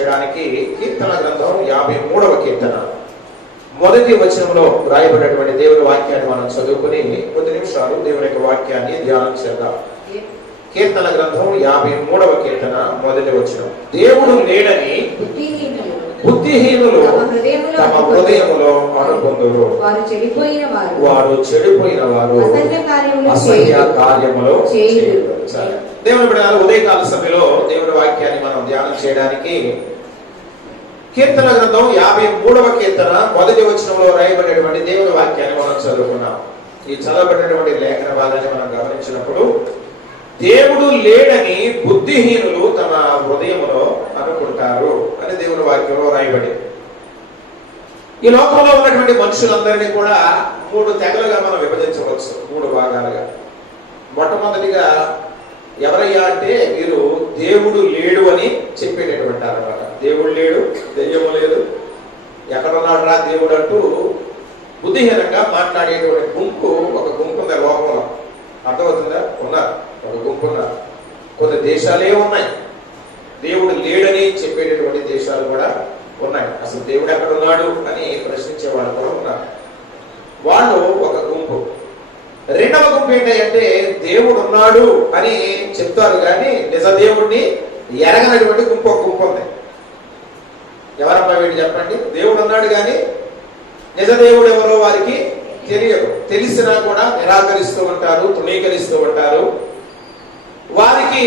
చేయడానికి కీర్తన గ్రంథం 53వ కీర్తన మొదటి వచనంలో రాయబడినటువంటి దేవుని వాక్యాన్ని మనం చదువుకుని కొద్ది నిమిషాలు దేవుని యొక్క వాక్యాన్ని ధ్యానం చేద్దాం. కీర్తన గ్రంథం 53వ కీర్తన మొదటి వచనం. దేవుడు లేడని బుద్ధిహీనులు తమ హృదయములో అనుకొందురు. వారు చెడిపోయిన వారు అసహ్య కార్యములు చేయుదురు. దేవుని బిడ్డలారా, ఉదయకాల సమయంలో దేవుని వాక్యాన్ని మనం ధ్యానం చేయడానికి కీర్తన గ్రంథం 53వ కీర్తన మొదటి వచనంలో రాయబడినటువంటి దేవుని వాక్యాన్ని మనం చదువుకున్నాం. ఈ చదవబడినటువంటి లేఖన భాగాన్ని మనం గమనించినప్పుడు దేవుడు లేడని బుద్ధిహీనులు తమ హృదయములో అనుకుంటారు అని దేవుని వాక్యంలో రాయబడి. ఈ లోకంలో ఉన్నటువంటి మనుషులందరినీ కూడా 3 తెగలుగా మనం విభజించవచ్చు, 3 భాగాలుగా. మొట్టమొదటిగా ఎవరయ్యా అంటే వీరు దేవుడు లేడు అని చెప్పేటటువంటి అన్నమాట. దేవుడు లేడు, దెయ్యము లేదు, ఎక్కడున్నాడు రా దేవుడు అంటూ బుద్ధిహీనంగా మాట్లాడేటువంటి గుంపు, ఒక గుంపు ఉంది లోకంలో. అర్థమవుతుందా? ఉన్నారు, ఒక గుంపు ఉన్నారు. కొన్ని దేశాలే ఉన్నాయి దేవుడు లేడని చెప్పేటటువంటి దేశాలు కూడా ఉన్నాయి. అసలు దేవుడు ఎక్కడున్నాడు అని ప్రశ్నించే వాళ్ళు కూడా ఉన్నారు. వాళ్ళు ఒక గుంపు. రెండవ గుంపు ఏంటంటే దేవుడు ఉన్నాడు అని చెప్తారు కానీ నిజ దేవుడిని ఎరగనటువంటి గుంపు ఒక గుంపు ఉంది. ఎవరమ్మా వీడు చెప్పండి? దేవుడు ఉన్నాడు కానీ నిజ దేవుడు ఎవరో వారికి తెలియదు. తెలిసినా కూడా నిరాకరిస్తూ ఉంటారు, తృణీకరిస్తూ ఉంటారు. వారికి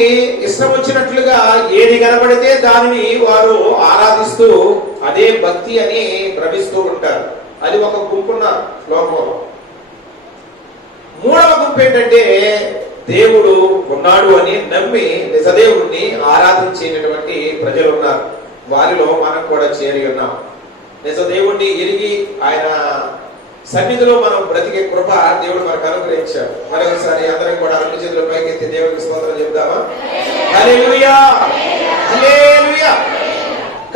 ఇష్టం వచ్చినట్లుగా ఏది కనబడితే దానిని వారు ఆరాధిస్తూ అదే భక్తి అని భ్రమిస్తూ ఉంటారు. అది ఒక గుంపున్న లోకంలో. మూడవ గుంపు ఏంటంటే దేవుడు ఉన్నాడు అని నమ్మి నిజదేవుడిని ఆరాధించేటటువంటి ప్రజలు ఉన్నారు. వారిలో మనం కూడా చేరి ఉన్నాం. నిజదేవుడిని ఎరిగి ఆయన సన్నిధిలో మనం బ్రతికే కృప దేవుడు మనకు అనుగ్రహించాడు. మరొకసారి అందరం కూడా 2 చేతుల పైకెత్తి దేవుడికి స్తోత్రం చెప్దామా? హల్లెలూయా, హల్లెలూయా.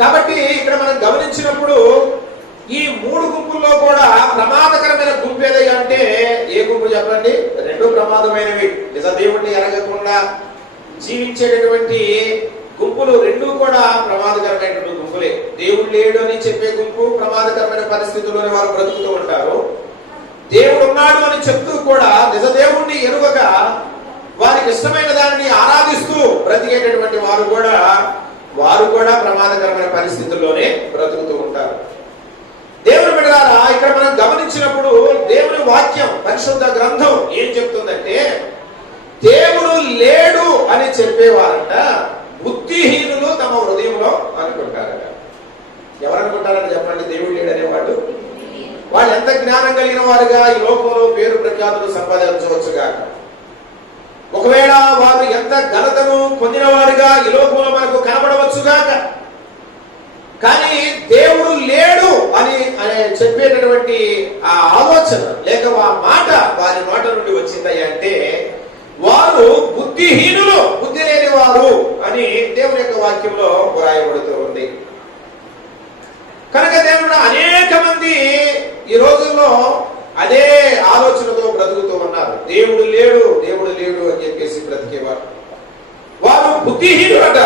కాబట్టి ఇక్కడ మనం గమనించినప్పుడు ఈ 3 గుంపుల్లో కూడా ప్రమాదకరమైన గుంపు ఏదయ్యా అంటే ఏ గుంపు చెప్పండి? 2 ప్రమాదమైనవి. నిజ దేవుడిని ఎరగకుండా జీవించేటటువంటి గుంపులు 2 కూడా ప్రమాదకరమైనటువంటి గుంపులే. దేవుడు లేడు అని చెప్పే గుంపు ప్రమాదకరమైన పరిస్థితుల్లోనే వారు బ్రతుకుతూ ఉంటారు. దేవుడు ఉన్నాడు అని చెప్తూ కూడా నిజ దేవుణ్ణి ఎరుగక వారికి ఇష్టమైన దానిని ఆరాధిస్తూ బ్రతికేటటువంటి వారు కూడా ప్రమాదకరమైన పరిస్థితుల్లోనే బ్రతుకుతూ ఉంటారు. దేవుని బిడ్డలారా, ఇక్కడ మనం గమనించినప్పుడు దేవుని వాక్యం, పరిశుద్ధ గ్రంథం ఏం చెప్తుందంటే దేవుడు లేడు అని చెప్పేవారంట బుద్ధిహీనులు తమ హృదయంలో అనుకుంటారట. ఎవరు అనుకుంటారని చెప్పండి? దేవుడు లేడు అనేవాడు. వాళ్ళు ఎంత జ్ఞానం కలిగిన వారుగా ఈ లోకంలో పేరు ప్రఖ్యాతులు సంపాదించవచ్చుగా, ఒకవేళ వారు ఎంత ఘనతను పొందిన వారుగా ఈ లోకంలో మనకు కనబడవచ్చుగాక, కానీ దేవుడు లేడు అని చెప్పేటటువంటి ఆ ఆలోచన లేక ఆ మాట వారి నోట నుండి వచ్చిందయ్యా అంటే వారు బుద్ధిహీనులు, బుద్ధి లేని వారు అని దేవుని యొక్క వాక్యంలో రాయబడుతూ ఉంది. కనుక దేవుడు అనేక మంది ఈ రోజుల్లో అదే ఆలోచనతో బ్రతుకుతూ ఉన్నారు. దేవుడు లేడు, దేవుడు లేడు అని చెప్పేసి బ్రతికేవారు. వారు బుద్ధిహీనులట.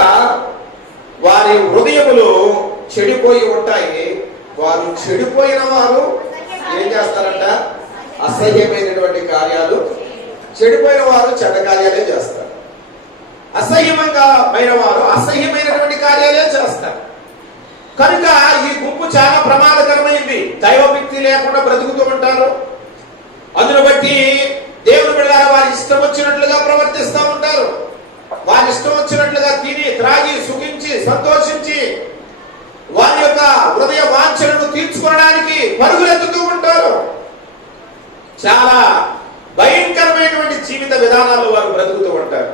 వారి హృదయములు చెడిపోయి ఉంటాయి. వారు చెడిపోయిన వారు ఏం చేస్తారంట? అసహ్యమైనటువంటి కార్యాలు. చెడిపోయిన వారు చెడ్డ కార్యాలే చేస్తారు. అసహ్యమైన వారు అసహ్యమైనటువంటి కార్యాలే చేస్తారు. కనుక ఈ గుంపు చాలా ప్రమాదకరమైంది. దైవభక్తి లేకుండా బ్రతుకుతూ ఉంటారు. అందును బట్టి దేవుని బిడ్డలారా వారి ఇష్టం వచ్చినట్లుగా ప్రవర్తిస్తూ ఉంటారు. వారి ఇష్టం వచ్చినట్లుగా తిని త్రాగి సుఖించి సంతోషించి వారి యొక్క హృదయ వాంఛలను తీర్చుకోవడానికి పరుగులెత్తుతూ ఉంటారు. చాలా భయంకరమైనటువంటి జీవిత విధానాలు వారు బ్రతుకుతూ ఉంటారు.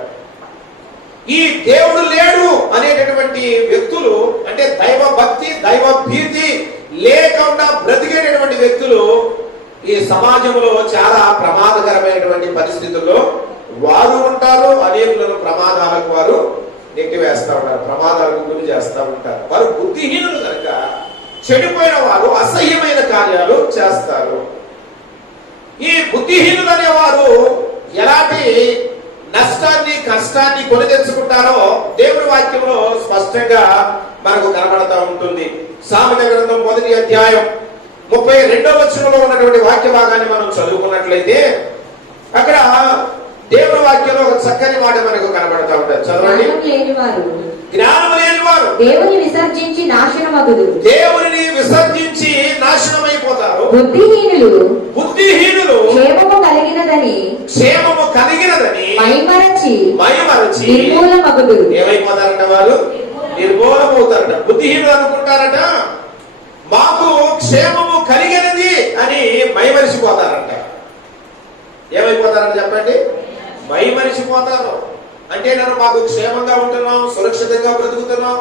ఈ దేవుడు లేడు అనేటటువంటి వ్యక్తులు అంటే దైవ భక్తి, దైవ భీతి లేకుండా బ్రతికేటటువంటి వ్యక్తులు ఈ సమాజంలో చాలా ప్రమాదకరమైనటువంటి పరిస్థితుల్లో వారు ఉంటారు. అనేకులను ప్రమాదాలకు వారు నెట్టివేస్తూ ఉంటారు, ప్రమాదాలకు గురి చేస్తూ ఉంటారు. వారు బుద్ధిహీనులు కనుక చెడిపోయిన వారు అసహ్యమైన కార్యాలు చేస్తారు. ఈ బుద్ధిహీనులు అనేవారు ఎలాంటి నష్టాన్ని, కష్టాన్ని నష్టాన్ని కొని తెచ్చుకుంటారో దేవుని వాక్యంలో స్పష్టంగా మనకు కనబడతా ఉంటుంది. సామెత గ్రంథం 1వ అధ్యాయం 32వ వచనంలో ఉన్నటువంటి వాక్య భాగాన్ని మనం చదువుకున్నట్లయితే అక్కడ దేవుని వాక్యంలో ఒక చక్కని మాట మనకు కనబడతా ఉంటుంది. చదవండి. జ్ఞానం లేని వారు దేవుని విసర్జించి నాశనమగుదు. దేవుని విసర్జించి నాశనమైపోతారు. బుద్ధిహీనులు క్షేమము కలిగినదని మైమరచి నిర్మూలమగుదు. ఏమైపోతారంట వారు? నిర్మూలమవుతారట. బుద్ధిహీనులు అనుకుంటారట మాకు క్షేమము కలిగినది అని మైమరిచిపోతారంట. ఏమైపోతారంట చెప్పండి? మైమరిచిపోతారు. అంటే నేను మాకు క్షేమంగా ఉంటున్నాం, సురక్షితంగా బ్రతుకుతున్నాం,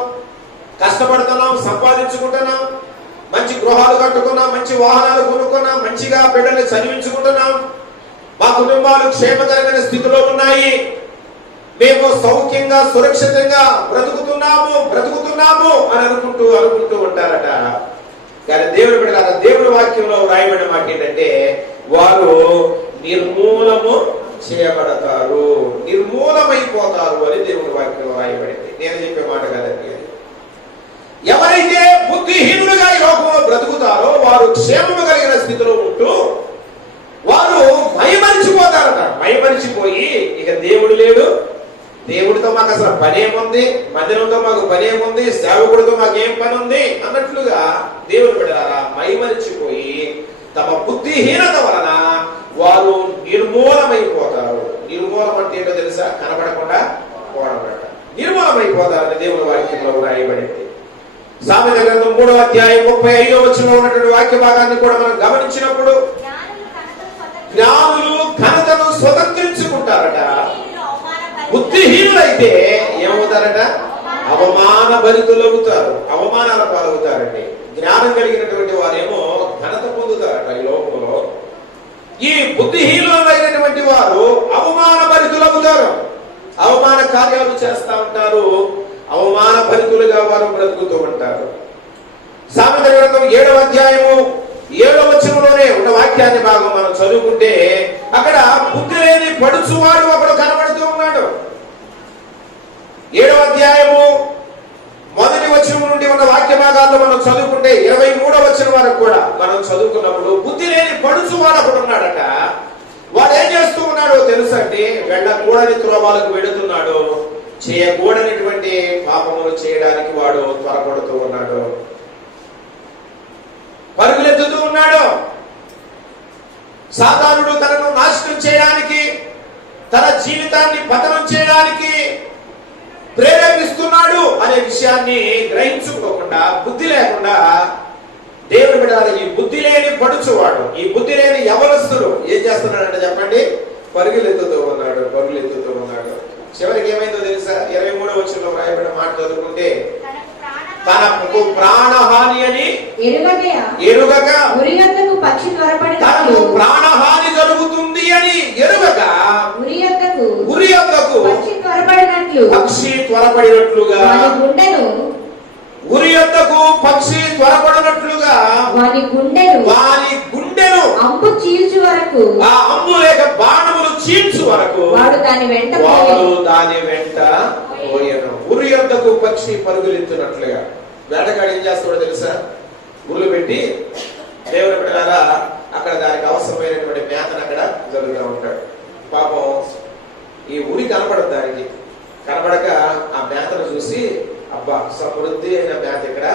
కష్టపడుతున్నాం, సంపాదించుకుంటున్నాం, మంచి గృహాలు కట్టుకున్నాం, మంచి వాహనాలు కొనుక్కున్నాం, మంచిగా బిడ్డల్ని చదివించుకుంటున్నాం, మా కుటుంబాలు క్షేమకరమైన స్థితిలో ఉన్నాయి, మేము సౌఖ్యంగా సురక్షితంగా బ్రతుకుతున్నాము అని అనుకుంటూ ఉంటారట. కానీ దేవుని బిడ్డలారా, దేవుని వాక్యంలో రాయబడిన మాట ఏంటంటే వారు నిర్మూలము చేయబడతారు, నిర్మూలమైపోతారు అని దేవుని వాక్యంలో రాయబడింది. నేను చెప్పే మాట కాదండి. ఎవరైతే బుద్ధిహీనులుగా ఈ లోకంలో బ్రతుకుతారో వారు క్షేమము కలిగిన స్థితిలో ఉంటూ వారు మైమరిచిపోతారట. మైమరిచిపోయి ఇక దేవుడు లేడు, దేవుడితో మాకు అసలు పనేముంది, మందిరంతో మాకు పనేముంది, సేవకుడితో మాకేం పని ఉంది అన్నట్లుగా దేవుడు బిడ్డలారా మైమరిచిపోయి తమ బుద్ధిహీనత వలన వారు నిర్మూలమైపోతారు. నిర్మూలం అంటే ఏంటో తెలుసా? కనబడకుండా పోవడం. నిర్మూలమైపోతారని దేవుని వాక్యంలో రాయబడింది. సామెత గ్రంథం 3వ అధ్యాయం 35వ వచనంలో ఉన్నటువంటి వాక్య భాగాన్ని కూడా మనం గమనించినప్పుడు జ్ఞానులు ఘనతను స్వతంత్రించుకుంటారట, బుద్ధిహీనులైతే ఏమవుతారట? అవమాన భరితులవుతారు, అవమానాల పాలవుతారండి. జ్ఞానం కలిగినటువంటి వారేమో ఘనత పొందుతారట ఈ లోకంలో. ఈ బుద్ధిహీనులైనటువంటి వారు అవమాన భరితులవుతారు, అవమాన కార్యాలు చేస్తా ఉంటారు, అవమాన భరితులుగా వారు బ్రతుకుతూ ఉంటారు. సామెత గ్రంథం 7వ అధ్యాయము 7వ వచనంలోనే ఉన్న వాక్యాన్ని భాగం మనం చదువుకుంటే అక్కడ బుద్ధి లేని పడుచువాడు ఒకడు కనబడుతూ ఉన్నాడు. 7వ అధ్యాయము 1వ వచనం నుండి ఉన్న వాక్య భాగాల్లో మనం చదువుకుంటే 23వ వచనం వరకు కూడా మనం చదువుకున్నప్పుడు బుద్ధి లేని పడుచువాడు ఒకడు ఉన్నాడట. వాడు ఏం చేస్తూ ఉన్నాడో తెలుసండి? వెళ్ళకూడని త్రోవాలకు వెళుతున్నాడు, చేయకూడనటువంటి పాపములు చేయడానికి వాడు త్వరపడుతూ ఉన్నాడు, పరుగులెత్తుతూ ఉన్నాడు. సాతానుడు తనను నాశనం చేయడానికి, తన జీవితాన్ని పతనం చేయడానికి ప్రేరేపిస్తున్నాడు అనే విషయాన్ని గ్రహించుకోకుండా, బుద్ధి లేకుండా దేవుడు బిడ్డలారా ఈ బుద్ధి లేని పడుచువాడు, ఈ బుద్ధి లేని యవనస్తుడు ఏం చేస్తున్నాడంటే చెప్పండి? పరుగులెత్తుతూ ఉన్నాడు. చివరికి ఏమైందో తెలుసా? 23వ వచనంలో రాయబడిన మాట చదువుకుంటే తనకు ప్రాణహాని అని ఎరుగక, తనకు ప్రాణహాని జరుగుతుంది అని ఎరుగక ఉరి యొద్దకు పక్షి త్వరపడినట్లుగా, ఉరి యొద్దకు పక్షి త్వరపడినట్లుగా వాని గుండెను అంబు చీల్చు వరకు, ఆ అంబు లేక బాణములు చీల్చు వరకు వాడు దాని వెంట పోయెను. ఉరి యొద్దకు పక్షి పరుగులెత్తునట్లుగా. వేటగాడు ఏం చేస్తాడో తెలుసా? ఉరులు పెట్టి దేవుని బిడ్డలారా అక్కడ దానికి అవసరమైనటువంటి మేతను అక్కడ జరుగుతూ ఉంటాడు. పాపం ఈ ఉరి కనపడదు, దానికి కనపడక ఆ మేతను చూసి అబ్బా సమృద్ధి అయిన మేత ఇక్కడ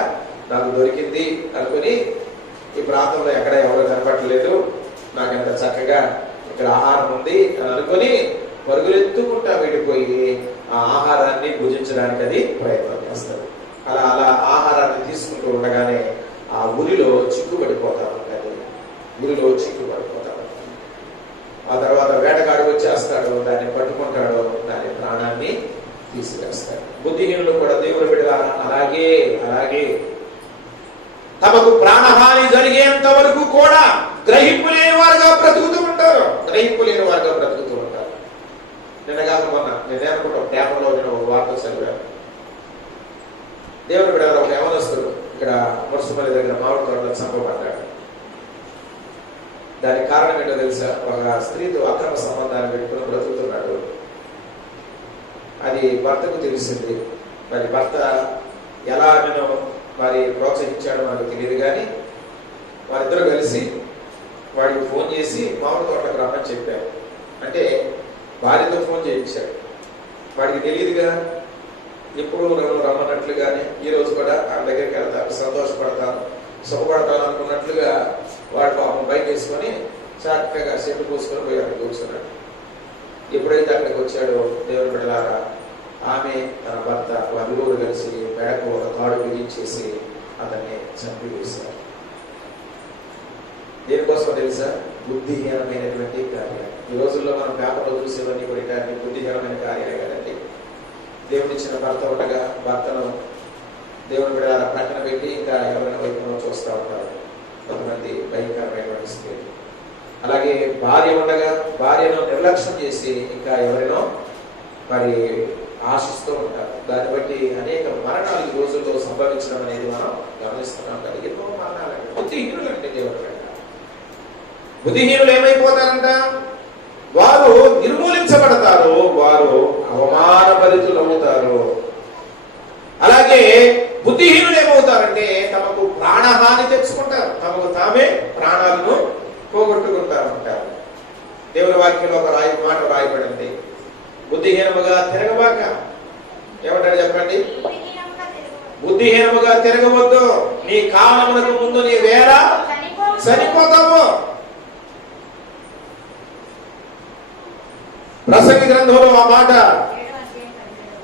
నాకు దొరికింది అనుకుని ఈ ప్రాంతంలో ఎక్కడ ఎవరు కనపడలేదు, నాకు ఎంత చక్కగా ఇక్కడ ఆహారం ఉంది అని అనుకుని పరుగులెత్తుకుంటా వెళ్ళిపోయి ఆ ఆహారాన్ని భుజించడానికి అది ప్రయత్నం చేస్తారు. అలా ఆహారాన్ని తీసుకుంటూ ఉండగానే ఆ ఉరిలో చిక్కుపడిపోతా ఉంటుంది. ఆ తర్వాత వేటగాడు వచ్చేస్తాడు, దాన్ని పట్టుకుంటాడు, దాని ప్రాణాన్ని తీసివేస్తాడు. బుద్ధిహీనులు కూడా దేవుని బిడ్డలారా అలాగే తమకు ప్రాణహాని జరిగేంత వరకు కూడా గ్రహింపు లేని వారుగా బ్రతుకుతూ ఉంటారు. నిన్నగాక మొన్న నేను అనుకుంటాం పేపర్లో నేను ఒక వార్త చదివాను. దేవుని బిడ్డలారా ఒక యవనస్తుడు ఇక్కడ మురుసుమల్లి దగ్గర మామిడి తోటలో చంపబడ్డాడు. దానికి కారణం ఏంటో తెలుసా? ఒక స్త్రీతో అక్రమ సంబంధాన్ని పెట్టుకుని బ్రతుకుతున్నాడు. అది భర్తకు తెలిసింది. మరి భర్త ఎలా ఆమెను మరి ప్రోత్సహించాడో మనకు తెలియదు, కానీ వారిద్దరూ కలిసి వాడికి ఫోన్ చేసి మామిడి తోటకు రమ్మని చెప్పారు. అంటే భార్యతో ఫోన్ చేయించాడు. వాడికి తెలియదుగా, ఎప్పుడు రమ్మన్నట్లుగానే ఈ రోజు కూడా ఆమె దగ్గరికి వెళ్తాను, సంతోషపడతాను, సుఖపడతాను అనుకున్నట్లుగా వాడు పాపం బైక్ వేసుకొని చక్కగా చెట్టు పోసుకొని పోయి అక్కడ కూర్చున్నాడు. ఎప్పుడైతే అక్కడికి వచ్చాడో దేవుని బిడ్డలారా, ఆమె తన భర్త వారిరువురు కలిసి మెడకు ఒక తాడు బిగించేసి అతన్ని చంపివేశారు. దేనికోసం తెలుసా? బుద్ధిహీనమైనటువంటి కార్యాలు. ఈ రోజుల్లో మనం పేపర్లో చూసేవన్నీ కూడా ఇలాంటి బుద్ధిహీనమైన కార్యాలే కదండి. దేవుడిచ్చిన భర్త ఉండగా భర్తను దేవుని బిడ్డలారా ప్రక్కన పెట్టి ఇంకా ఎవరైనా వైపునో చూస్తూ ఉంటారు కొంతమంది భయంకరమైనటువంటి స్త్రీలు. అలాగే భార్య ఉండగా భార్యను నిర్లక్ష్యం చేసి ఇంకా ఎవరైనా మరి ఆశిస్తూ ఉంటారు. దాన్ని బట్టి అనేక మరణాలు ఈ రోజుల్లో సంభవించడం అనేది మనం గమనిస్తున్నాం కదా. ఎన్నో మరణాలు బుద్ధిహీనులు అంటే దేవుడు. బుద్ధిహీనులు ఏమైపోతారంట? వారు నిర్మూలించబడతారు, వారు అవమానభరితులవుతారు. అలాగే బుద్ధిహీనులు ఏమవుతారంటే తమకు ప్రాణహాని తెచ్చుకుంటారు, తమకు తామే ప్రాణాలను పోగొట్టుకుంటారు అంటారు. దేవుని వాక్యంలో ఒక మాట రాయబడింది, బుద్ధిహీనముగా తిరగబాక. ఏమంటాడు చెప్పండి? బుద్ధిహీనముగా తిరగవద్దు, నీ కాలమునకు ముందు నీ వేళ చనిపోతాము. ప్రసంగి గ్రంథంలో ఆ మాట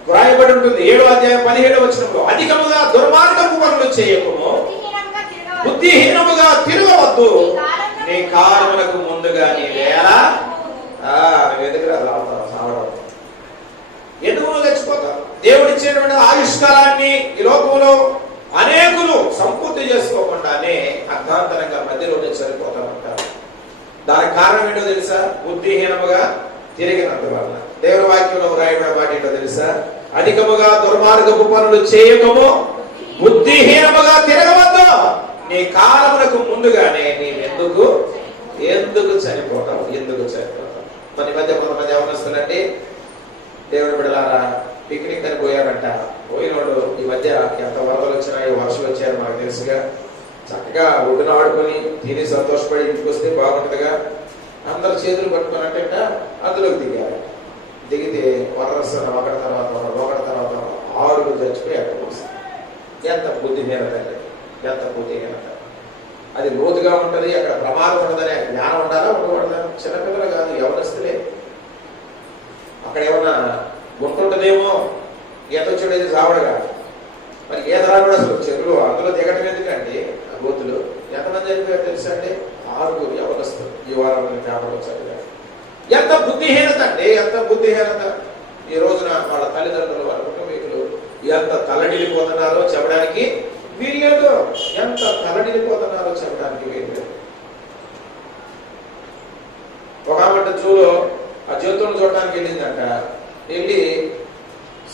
వ్రాయబడి ఉంటుంది. 7వ అధ్యాయం 17వ వచనంలో, అధికముగా దుర్మార్గపు పనులు చేయకము, బుద్ధిహీనముగా తిరగవద్దు, నీ కాలమునకు ముందుగా నీ వేళ ఎందుకు చచ్చిపోతావు? దేవుడిచ్చేటువంటి ఆయుష్కాలాన్ని ఈ లోకంలో అనేకులు సంపూర్తి చేసుకోకుండానే అర్ధాంతరంగా మధ్యలోనే చనిపోతా ఉంటారు. దానికి కారణం ఏంటో తెలుసా? బుద్ధిహీనముగా తిరిగినందువల్ల. దేవుని వాక్యంలో రాయబడిన మాట ఏంటో తెలుసా? అధికముగా దుర్మార్గపు పనులు చేయకము, బుద్ధిహీనముగా తిరగవద్దు, నీ కాలమునకు ముందుగానే నీవు ఎందుకు చనిపోతావు? ఎందుకు చనిపోతావు? మన మధ్య కొంతమంది ఎవరిస్తుందండి, దేవుని బిడ్డలారా పిక్నిక్ అని పోయారంట. పోయినోడు ఈ మధ్య ఎంత వరదలు వచ్చినాయో, వర్షాలు వచ్చాయో మాకు తెలుసుగా. చక్కగా ఒడ్డున ఆడుకొని తిని సంతోషపడి ఇంటికి వస్తే బాగుంటుందిగా. అందరు చేతులు పట్టుకున్నట్ట అందులోకి దిగారు. దిగితే వరదస్తున్న ఒకటి తర్వాత 6 చచ్చిపోయి అక్కడికి వస్తుంది. ఎంత బుద్ధిహీనత, ఎంత బుద్ధిహీనత. అది లోతుగా ఉంటుంది, అక్కడ ప్రమాదం ఉండదనే జ్ఞానం ఉండాలా, ఉండకూడదా? చిన్నపిల్లలు కాదు, ఎవరిస్తులే. అక్కడ ఏమన్నా గుంటుంటదేమో, ఈత వచ్చేది చావడగా. మరి ఈత రాడు అసలు చెరువులు అందులో దిగడం ఎందుకండి? ఆ గోతులు ఎంతమంది చనిపోయారు తెలుసా అండి? 6 ఎవరిస్తారు ఈ వారం పేపర్ వచ్చారు. ఎంత బుద్ధిహీనత అండి, ఎంత బుద్ధిహీనత. ఈ రోజున వాళ్ళ తల్లిదండ్రులు, వాళ్ళ కుటుంబీకులు ఎంత తలడిల్లిపోతున్నారో చెప్పడానికి వీల్లేదు. ఎంత తలడిల్లిపోతున్నారో చెప్పడానికి వీల్లేదు. ఒక ఆమె జూలో ఆ జంతువులు చూడడానికి వెళ్ళిందంట. వెళ్ళి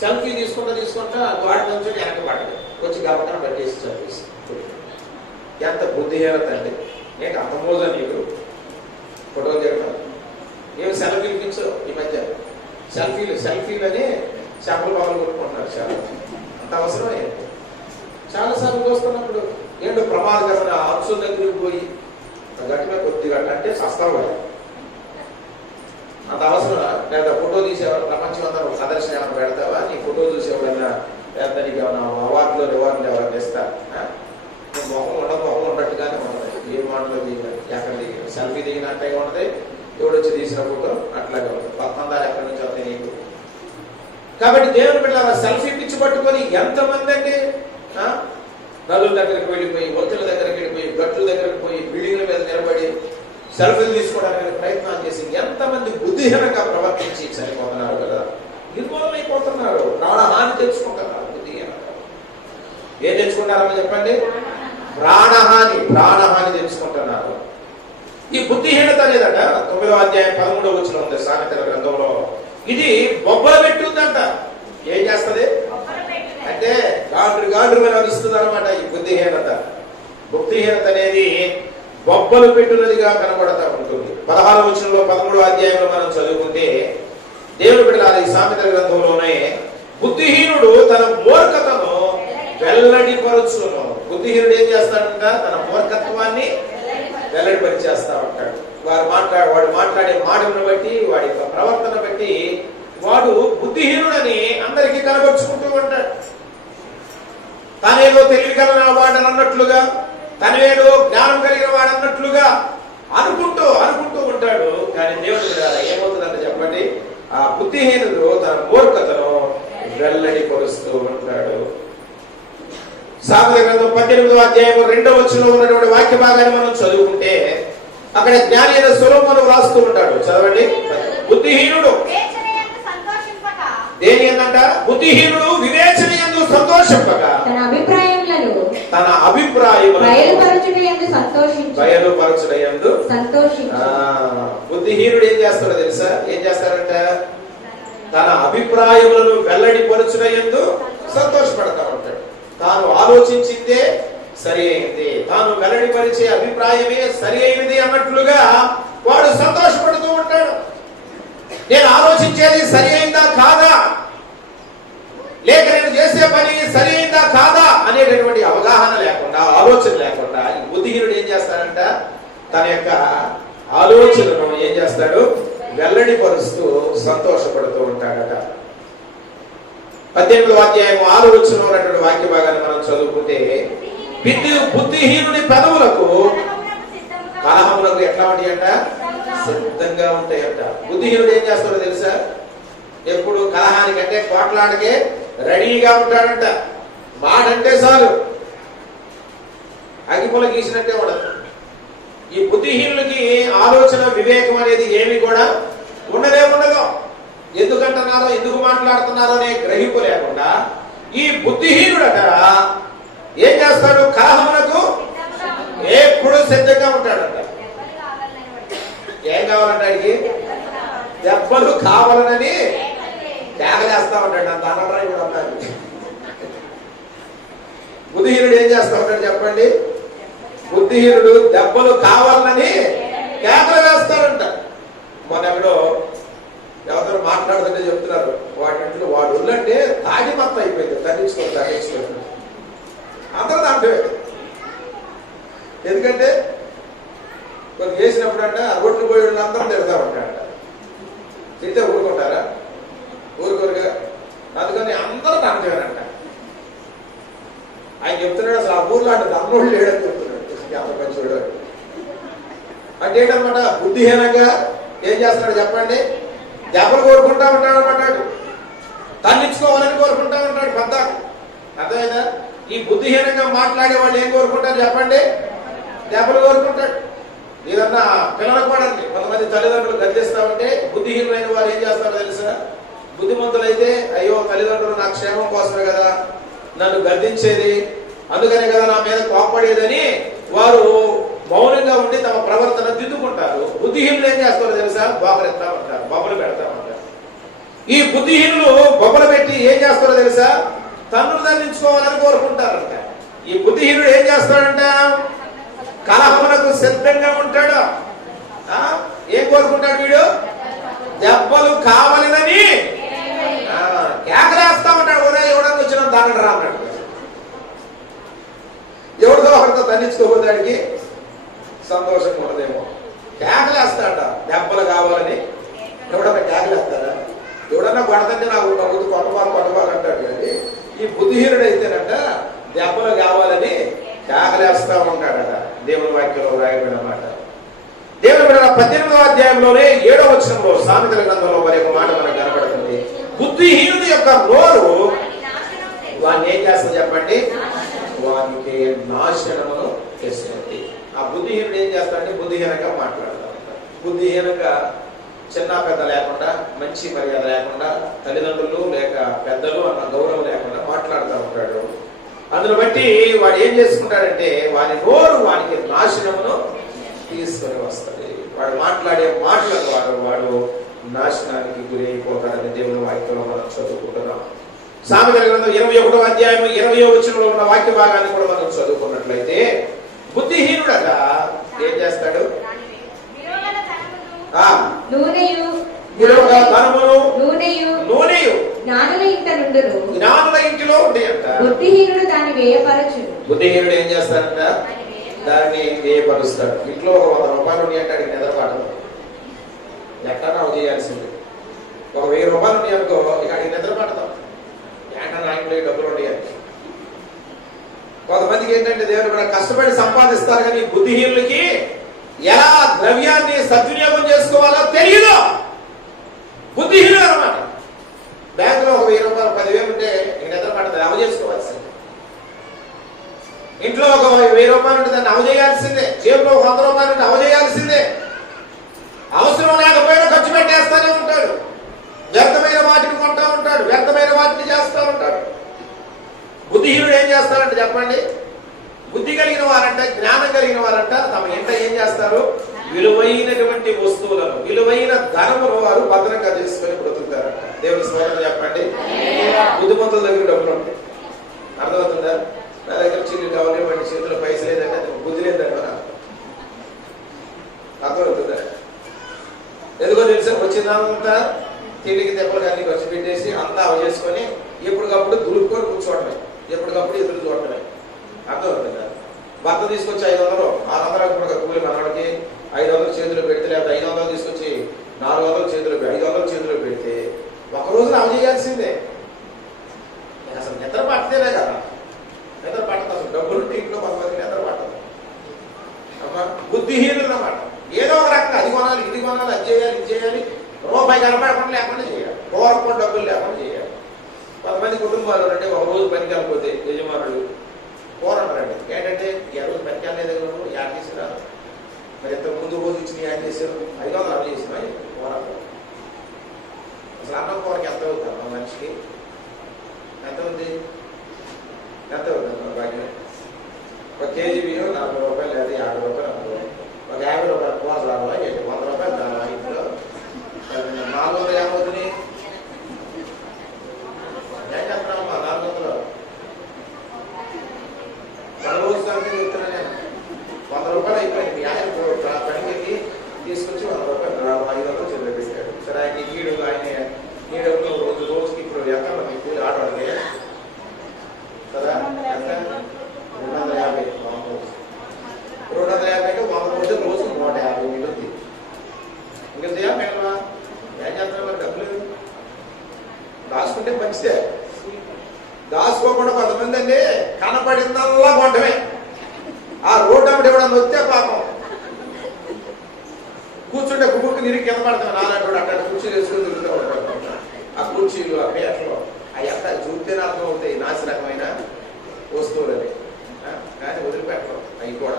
సెల్ఫీ తీసుకుంటా వాడి నుంచి వెనక పడ్డది, వచ్చి గబకన పట్టేసి చంపేసి. ఎంత బుద్ధిహీనత అండి. నేను అమ్మోజా నీకు ఫోటోలు దిగడం, ఏమి సెల్ఫీలు పిచ్చో ఈ మధ్య. సెల్ఫీలని చేపల బాబులు కొట్టుకుంటున్నారు. చాలా అంత అవసరమే. చాలాసార్లు చూస్తున్నప్పుడు ఏంటో ప్రమాదకరమైన అంశం దగ్గరికి పోయి గట్టిగా కొద్దిగా అంటే సస్తావు. అంత అవసరం లేదా? ఫోటో తీసేవాడు ప్రపంచం అంతా ఒక ప్రదర్శన ఏమైనా పెడతావా? నీ ఫోటో చూసేవాడన్నా లేదా నీకు ఏమైనా అవార్డులు రివార్డులు ఎవరైనా ఇస్తా? మొహం ఉన్నట్టుగానే ఉంటుంది. ఏం మాటలు ఎక్కడ దిగిన సెల్ఫీ దిగినట్టే ఉంటుంది, ఎవడొచ్చి తీసిన ఫోటో అట్లాగే ఉంటుంది. పక్కందాలు ఎక్కడి నుంచి వస్తాయి నీకు. కాబట్టి దేవుని బిడ్డలారా సెల్ఫీ పిచ్చి పట్టుకొని ఎంతమంది అండి నదుల దగ్గరికి వెళ్ళిపోయి, వంతుల దగ్గరికి వెళ్ళిపోయి, గట్ల దగ్గరికి పోయి, బిల్డింగ్ల మీద నిలబడి సెల్ఫీలు తీసుకోవడానికి ప్రయత్నం చేసి ఎంతమంది బుద్ధిహీనంగా ప్రవర్తించి చనిపోతున్నారు కదా. నిర్మూలమైపోతున్నారు, ప్రాణహాని తెచ్చుకుంటున్నారు. బుద్ధిహీనంగా ఏం తెచ్చుకుంటారని చెప్పండి? ప్రాణహాని తెచ్చుకుంటున్నారు. ఈ బుద్ధిహీనత లేదట 9వ అధ్యాయం 13వ వచనం ఉంది సామెతల గ్రంథంలో. ఇది బొబ్బలు పెట్టుందంట. ఏం చేస్తుంది అంటే గాండ్రు అనిస్తుంది అనమాట ఈ బుద్ధిహీనత. బుద్ధిహీనత అనేది బొబ్బలు పెట్టున్నదిగా కనబడతా ఉంటుంది. 16వ వచనంలో 13వ అధ్యాయంలో మనం చదువుకుంటే దేవుని బిడ్డలారా, ఈ సామెతల గ్రంథంలోనే బుద్ధిహీనుడు తన మూర్ఖతను వెల్లడిపరచును. బుద్ధిహీనుడు ఏం చేస్తాడంట? తన మూర్ఖత్వాన్ని వెల్లడిపరిచేస్తా ఉంటాడు. వాడు మాట్లాడే మాటలను బట్టి, వాడి యొక్క ప్రవర్తన బట్టి వాడు బుద్ధిహీనుడని అందరికీ కనబరుచుకుంటూ ఉంటాడు. తనేదో తెలివి కలిగిన వాడని అన్నట్లుగా, తనేదో జ్ఞానం కలిగిన వాడు అన్నట్లుగా అనుకుంటూ ఉంటాడు. కానీ దేవుడు ఏమవుతుందంటే చెప్పండి, ఆ బుద్ధిహీనుడు తన మూర్ఖతను వెల్లడిపరుస్తూ ఉంటాడు. సామెతల గ్రంథం 18వ అధ్యాయం 2వ వచనంలో ఉన్నటువంటి వాక్య భాగాన్ని మనం చదువుకుంటే అక్కడ జ్ఞాని అయిన సొలొమోను రాస్తూ ఉంటాడు. చదవండి. బుద్ధిహీనుడు దేని ఏందంట? బుద్ధిహీనుడు వివేచన యందు సంతోషింపక తన అభిప్రాయములను బయలుపరచుట యందు బుద్ధిహీనుడు ఏం చేస్తాడో తెలుసా? ఏం చేస్తాడంట? తన అభిప్రాయములను వెల్లడిపరచుట యందు సంతోషపడతా ఉంటాడు. తాను ఆలోచించిందే సరి అయింది, తాను వెల్లడిపరిచే అభిప్రాయమే సరి అయినది అన్నట్లుగా వాడు సంతోషపడుతూ ఉంటాడు. నేను ఆలోచించేది సరి అయిందా కాదా, లేక నేను చేసే పని సరి అయిందా కాదా అనేటటువంటి అవగాహన లేకుండా, ఆలోచన లేకుండా ఈ బుద్ధిహీనుడు ఏం చేస్తాడంట? తన యొక్క ఆలోచనను ఏం చేస్తాడు? వెల్లడిపరుస్తూ సంతోషపడుతూ ఉంటాడట. 18వ అధ్యాయం 6వ వచనంలో ఉన్నటువంటి వాక్య భాగాన్ని మనం చదువుకుంటే బుద్ధిహీనుని పెదవులకు కలహములకు ఎట్లా ఉంటాయంట? సిద్ధంగా ఉంటాయంట. బుద్ధిహీనుడు ఏం చేస్తాడో తెలుసా? ఎప్పుడు కలహానికంటే కోట్లాడకే రెడీగా ఉంటాడంట. మాట అంటే చాలు అగిపుల గీసినట్టే ఉండదు. ఈ బుద్ధిహీనులకి ఆలోచన, వివేకం అనేది ఏమి కూడా ఉండదు. ఎందుకంటున్నారో, ఎందుకు మాట్లాడుతున్నారో అనే గ్రహింపు లేకుండా ఈ బుద్ధిహీనుడట ఏం చేస్తాడు? కలహమునకు ఎప్పుడు సిద్ధంగా ఉంటాడంట. ఏం కావాలంట? అడిగి దెబ్బలు కావాలనని త్యాగ చేస్తా ఉంటాడు. అంత అనరాయి కూడా ఉంటాడు. బుద్ధిహీనుడు ఏం చేస్తా ఉంటాడు చెప్పండి? బుద్ధిహీనుడు దెబ్బలు కావాలని కేకలు వేస్తాడంట. మన ఎక్కడో ఎవరు మాట్లాడుతుంటే చెప్తున్నారు, వాటింట్లో వాడు ఉందంటే తాగి మొత్తం అయిపోయింది, తగ్గించుకో అందరూ దాంట్లో. ఎందుకంటే కొన్ని వేసినప్పుడు అంట ఆ రోడ్లు పోయి అందరం తిడతా ఉంటాడంట. తింటే ఊరుకుంటారా? ఊరుకోరుగా. అందుకని అందరూ దాంట్లోనంట. ఆయన చెప్తున్నాడు అసలు ఆ ఊర్లో అంటే దమ్మోళ్ళు లేడని చెప్తున్నాడు. అంత మంచివాడు అంటే ఏంటనమాట? బుద్ధిహీనంగా ఏం చేస్తున్నాడు చెప్పండి? దెబ్బలు కోరుకుంటా ఉంటాడు అన్నమాట. తన్నించుకోవాలని కోరుకుంటా ఉంటాడు. పెద్ద అర్థమైందా? ఈ బుద్ధిహీనంగా మాట్లాడే వాళ్ళు ఏం కోరుకుంటారు చెప్పండి? దెబ్బలు కోరుకుంటాడు. ఏదన్నా పిల్లలకు కూడా కొంతమంది తల్లిదండ్రులు గద్దిస్తా ఉంటే బుద్ధిహీనులైన వారు ఏం చేస్తారో తెలుసా? బుద్ధిమంతులైతే అయ్యో తల్లిదండ్రులు నా క్షేమం కోసమే కదా నన్ను గద్దించేది, అందుకనే కదా నా మీద కోప్పడేదని వారు మౌనంగా ఉండి తమ ప్రవర్తన దిద్దుకుంటారు. బుద్ధిహీనులు ఏం చేస్తారో తెలుసా? బొబ్బలు ఉంటారు, బొబ్బలు పెడతా ఉంటారు. ఈ బుద్ధిహీనులు బొబ్బలు పెట్టి ఏం చేస్తారో తెలుసా? తన్నులు దండించుకోవాలని కోరుకుంటారంట. ఈ బుద్ధిహీనుడు ఏం చేస్తాడంట? కలహమునకు సిద్ధంగా ఉంటాడు. ఏం కోరుకుంటాడు వీడు? దెబ్బలు కావాలని కేకలేస్తా ఉంటాడు. కూడా ఎవడన్నా వచ్చిన దాని రా అన్నాడు. ఎవరితో ఒకరితో దండించుకోబోదానికి సంతోషంగా ఉండదేమో. కేకలేస్తాడ దెబ్బలు కావాలని. ఎవడన్నా కేకలేస్తాడా? ఎవడన్నా కొడతంటే నాకు కొట్టబాలు అంటాడు. కానీ ఈ బుద్ధిహీనుడు అయితేనంట దెబ్బలు కావాలని కేకలేస్తా ఉంటాడట. దేవుని వాక్యంలో రాయబడిన మాట. దేవుని బిడ్డలారా, 18వ అధ్యాయంలోనే 7వ వచనంలో సామెతల గ్రంథంలో మరి ఒక మాట మనకు కనబడుతుంది. బుద్ధిహీనుడి యొక్క నోరు వాడిని ఏం చేస్తుంది చెప్పండి? వానికి నాశనమును చేస్తుంది. ఆ బుద్ధిహీనుడు ఏం చేస్తాడంటే బుద్ధిహీనంగా మాట్లాడతా ఉంటాడు. బుద్ధిహీనంగా చిన్న పెద్ద లేకుండా, మంచి మర్యాద లేకుండా, తల్లిదండ్రులు లేక పెద్దలు అన్న గౌరవం లేకుండా మాట్లాడుతూ ఉంటాడు. అందును బట్టి వాడు ఏం చేసుకుంటాడంటే వాని నోరు వానికి నాశనమును తీసుకొని వస్తుంది. వాడు మాట్లాడే మాటల ద్వారా వాడు నాశనానికి గురి అయిపోతాడని దేవుని వాక్యంలో మనం చదువుకుంటున్నాం. సామెతల గ్రంథం 21వ అధ్యాయం 20వ వచనంలో ఉన్న వాక్య భాగాన్ని కూడా మనం చదువుకున్నట్లయితే బుద్ధిహీనుడట ఏం చేస్తాడు? నూనెయు ధనమును జ్ఞానుల ఇంట నుండును. జ్ఞానుల ఇంటిలో ఉంటాయంట. బుద్ధిహీనుడు దాన్ని వ్యయపరచును. బుద్ధిహీనుడు ఏం చేస్తాడంట? దాన్ని వ్యయపరుస్తాడు. ఇంట్లో ఒక 100 రూపాయలు ఉన్నాయి అంటే అడిగి నిద్రపాటదు. ఎక్కడన్నా అవి చేయాల్సింది. ఒక 1000 రూపాయలు ఉన్నాయి అనుకో, ఇక అడిగి నిద్రపడతాం. ఏంటన్నా ఇంట్లో డబ్బులు ఉన్నాయంటే. కొంతమందికి ఏంటంటే దేవుడు కూడా కష్టపడి సంపాదిస్తారు, కానీ బుద్ధిహీనులకి ఎలా ద్రవ్యాన్ని సద్వినియోగం చేసుకోవాలో తెలియదు. బుద్ధిహీనులు అనమాట. బ్యాంకులో ఒక 1000 రూపాయలు 10,000 ఉంటే నేను నిద్ర పడుతుంది, అవ చేసుకోవాల్సిందే. ఇంట్లో ఒక 1000 రూపాయలు ఉంటే దాన్ని అవ చేయాల్సిందే. జేబులో ఒక 100 రూపాయలు ఉంటే అవ చేయాల్సిందే. అవసరం లేకపోయినా ఖర్చు పెట్టేస్తానే ఉంటాడు. వ్యర్థమైన వాటిని కొంటా ఉంటాడు, వ్యర్థమైన వాటిని చేస్తూ ఉంటాడు. బుద్ధిహీనుడు ఏం చేస్తారంటే చెప్పండి, బుద్ధి కలిగిన వారంట, జ్ఞానం కలిగిన వారంట తమ ఇంట ఏం చేస్తారు? విలువైనటువంటి వస్తువులను, విలువైన ధనమును వారు భద్రంగా చేసుకొని బ్రతుకుతారంట. దేవుని స్తోత్రం చెప్పండి. బుద్ధిమంతుల దగ్గర డబ్బులు ఉంటాయి. అర్థమవుతుందా? నా దగ్గర చిల్లు కావాలి, వాటి చేతిలో పైసలు లేదంటే అది బుద్ధి లేదంటే అర్థమవుతుందా? ఎందుకో తెలుసా? వచ్చిందంతా తిండికి దెబ్బలు అన్ని ఖర్చు పెట్టేసి అంతా అవ చేసుకొని ఎప్పటికప్పుడు దులుపుకొని కూర్చోవడమే, ఎప్పటికప్పుడు ఎదురు చూడటమే. అర్థమవుతుందా? భర్త తీసుకొచ్చి 500, 600 కూడా కూలి మనవాడికి 500 చేతులు పెడితే, లేకపోతే 500 తీసుకొచ్చి 400 చేతులు 500 చేతులు పెడితే ఒక రోజున అవ చేయాల్సిందే. అసలు నిద్ర పట్టదేలే కదా. నిద్ర పట్టదు. అసలు డబ్బులుంటే ఇంట్లో కొంతమందికి నిద్ర పట్టదు. అమ్మా, బుద్ధిహీనులు అన్నమాట. ఏదో ఒక రకంగా అది కొనాలి, ఇది కొనాలి, అది చేయాలి, ఇది చేయాలి, రూపాయి కనపడకుండా లేకుండా చేయాలి, కోరకుండా డబ్బులు లేకుండా చేయాలి. కొంతమంది కుటుంబాలు అంటే ఒక రోజు పనికి వెళ్ళిపోతే యజమానులు పోరాడారండి. ఏంటంటే ఈ రోజు పనికి వెళ్ళలేదు, యాడ్ చేసినారు, మరి ఇంత ముందు రోజు ఇచ్చిన యాడ్ చేశారు, 500 అవి చేసినా పోరాడు. అసలు అన్నం కూరకి ఎంత అవుతుంది మా మనిషికి? ఎంత ఉంది? ఎంత అవుతుంది భాగ్యం? ఒక కేజీ బియ్యం 40 రూపాయలు, లేదా 50 రూపాయలు అనుకో. ఒక 50 రూపాయలు కూర రావా, 100 రూపాయలు రావా? ఇంట్లో 400 ఏమవుతుంది? ఏం చెప్తున్నామమ్మా? 400 మన రోజు సంగతి చెప్తున్నా నేను. 100 రూపాయలు అయిపోయింది. పనికి తీసుకొచ్చి 100 రూపాయలు 500 చెల్లి పెట్టాడు. సరే ఆయన నీడు రోజుకి ఇప్పుడు ఎంత మనకి కూలి ఆడవాళ్ళకి కదా? ఎంత? 250. 250 అంటే 100 రోజులు రోజుకు 150 మిగులుతుంది. మిగులుతాయా మిగలవా? ఏం చేస్తున్నా మరి? డబ్బులు దాచుకుంటే మంచిదే. దాచుకోకుండా కొంతమంది అండి కనపడిందల్లా కొంటమే. ఆ రోడ్డు అమ్మటి ఎవడన్నా వస్తే పాపం కూర్చుంటే గుబుక్కు నీరు కింద పడతాం. నాలుగు అట్లా కుర్చీలు వేసుకుని తిరుగుతూ ఉంటాం. ఆ కుర్చీలు, ఆ పేటలు అవి అంతా చూస్తేనే అర్థం అవుతాయి నాశనకమైన వస్తువులని. కానీ వదిలిపెట్టడం అవి కూడా.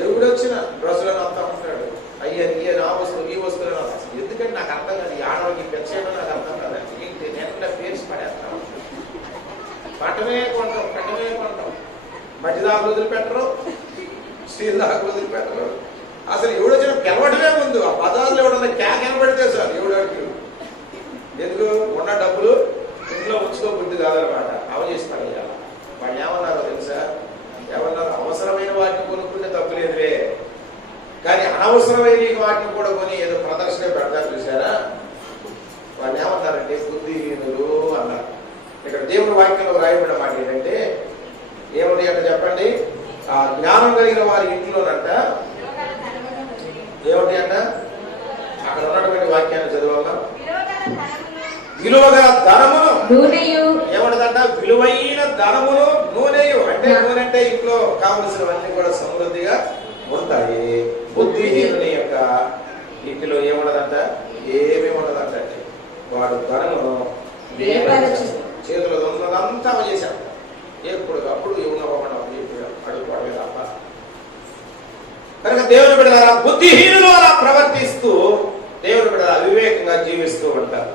ఎరుగుడు వచ్చిన డ్రెస్సులను వస్తా ఉంటాడు. అయ్యే నా వస్తువులు, ఈ వస్తువులను వస్తాను. ఎందుకంటే నాకు అర్థం కాదు. ఈ ఆడవాళ్ళకి పెంచేయడం నాకు అర్థం కాదు. ఏంటి నేను పేర్చి పడేస్తాను. పట్టమే కొంటాం, పెట్టమే కొంటాం. మట్టి దాకా వదిలిపెట్టరు, స్టీల్ దాకా వదిలిపెట్టరు. అసలు ఎవడొచ్చిన గెలవడమే ముందు. ఆ బజార్లో ఎవడన్నా క్యాక్ కనబడితే సార్ ఎవడానికి ఎందుకు ఉన్న డబ్బులు ఇంట్లో ఉంచుకోబుద్ధి కాదనమాట. అవ చేసి పడేయాలి. వాళ్ళు ఏమన్నారో తెలుసా? ఏమన్నారు? అవసరమైన వాటిని కొనుక్కుంటే తప్పులేదులే, కానీ అనవసరమైన వాటిని కూడా కొని ఏదో ప్రదర్శన పెడతారు చూసారా? వాళ్ళు ఏమన్నారంటే బుద్ధిహీనులు అన్నారు. ఇక్కడ దేవుని వాక్యంలో రాయబడిన మాట ఏంటంటే ఏమని అంటే చెప్పండి, ఆ జ్ఞానం కలిగిన వారి ఇంట్లోనంట ఏమిటి అంట? అక్కడ ఉన్నటువంటి వాక్యాన్ని చదవాలా? విలువగల ధనమును ఏమంటదంట? విలువైన ధనమును నూనెయు. అంటే నూనె అంటే ఇంట్లో కావలసినవన్నీ కూడా సమృద్ధిగా ఉంటాయి. బుద్ధిహీనుని యొక్క ఇంటిలో ఏముండదంట? ఏమీ ఉండదంట. వాడు ధనమును చేతులు ఉన్నదంతా చేశాడు. ఎప్పటికప్పుడు ఉన్నవ్వకుండా అడుగుకోవడమే తప్ప. కనుక దేవుని బిడ్డలారా, బుద్ధిహీనులు అలా ప్రవర్తిస్తూ దేవుని బిడ్డల అవివేకంగా జీవిస్తూ ఉంటారు.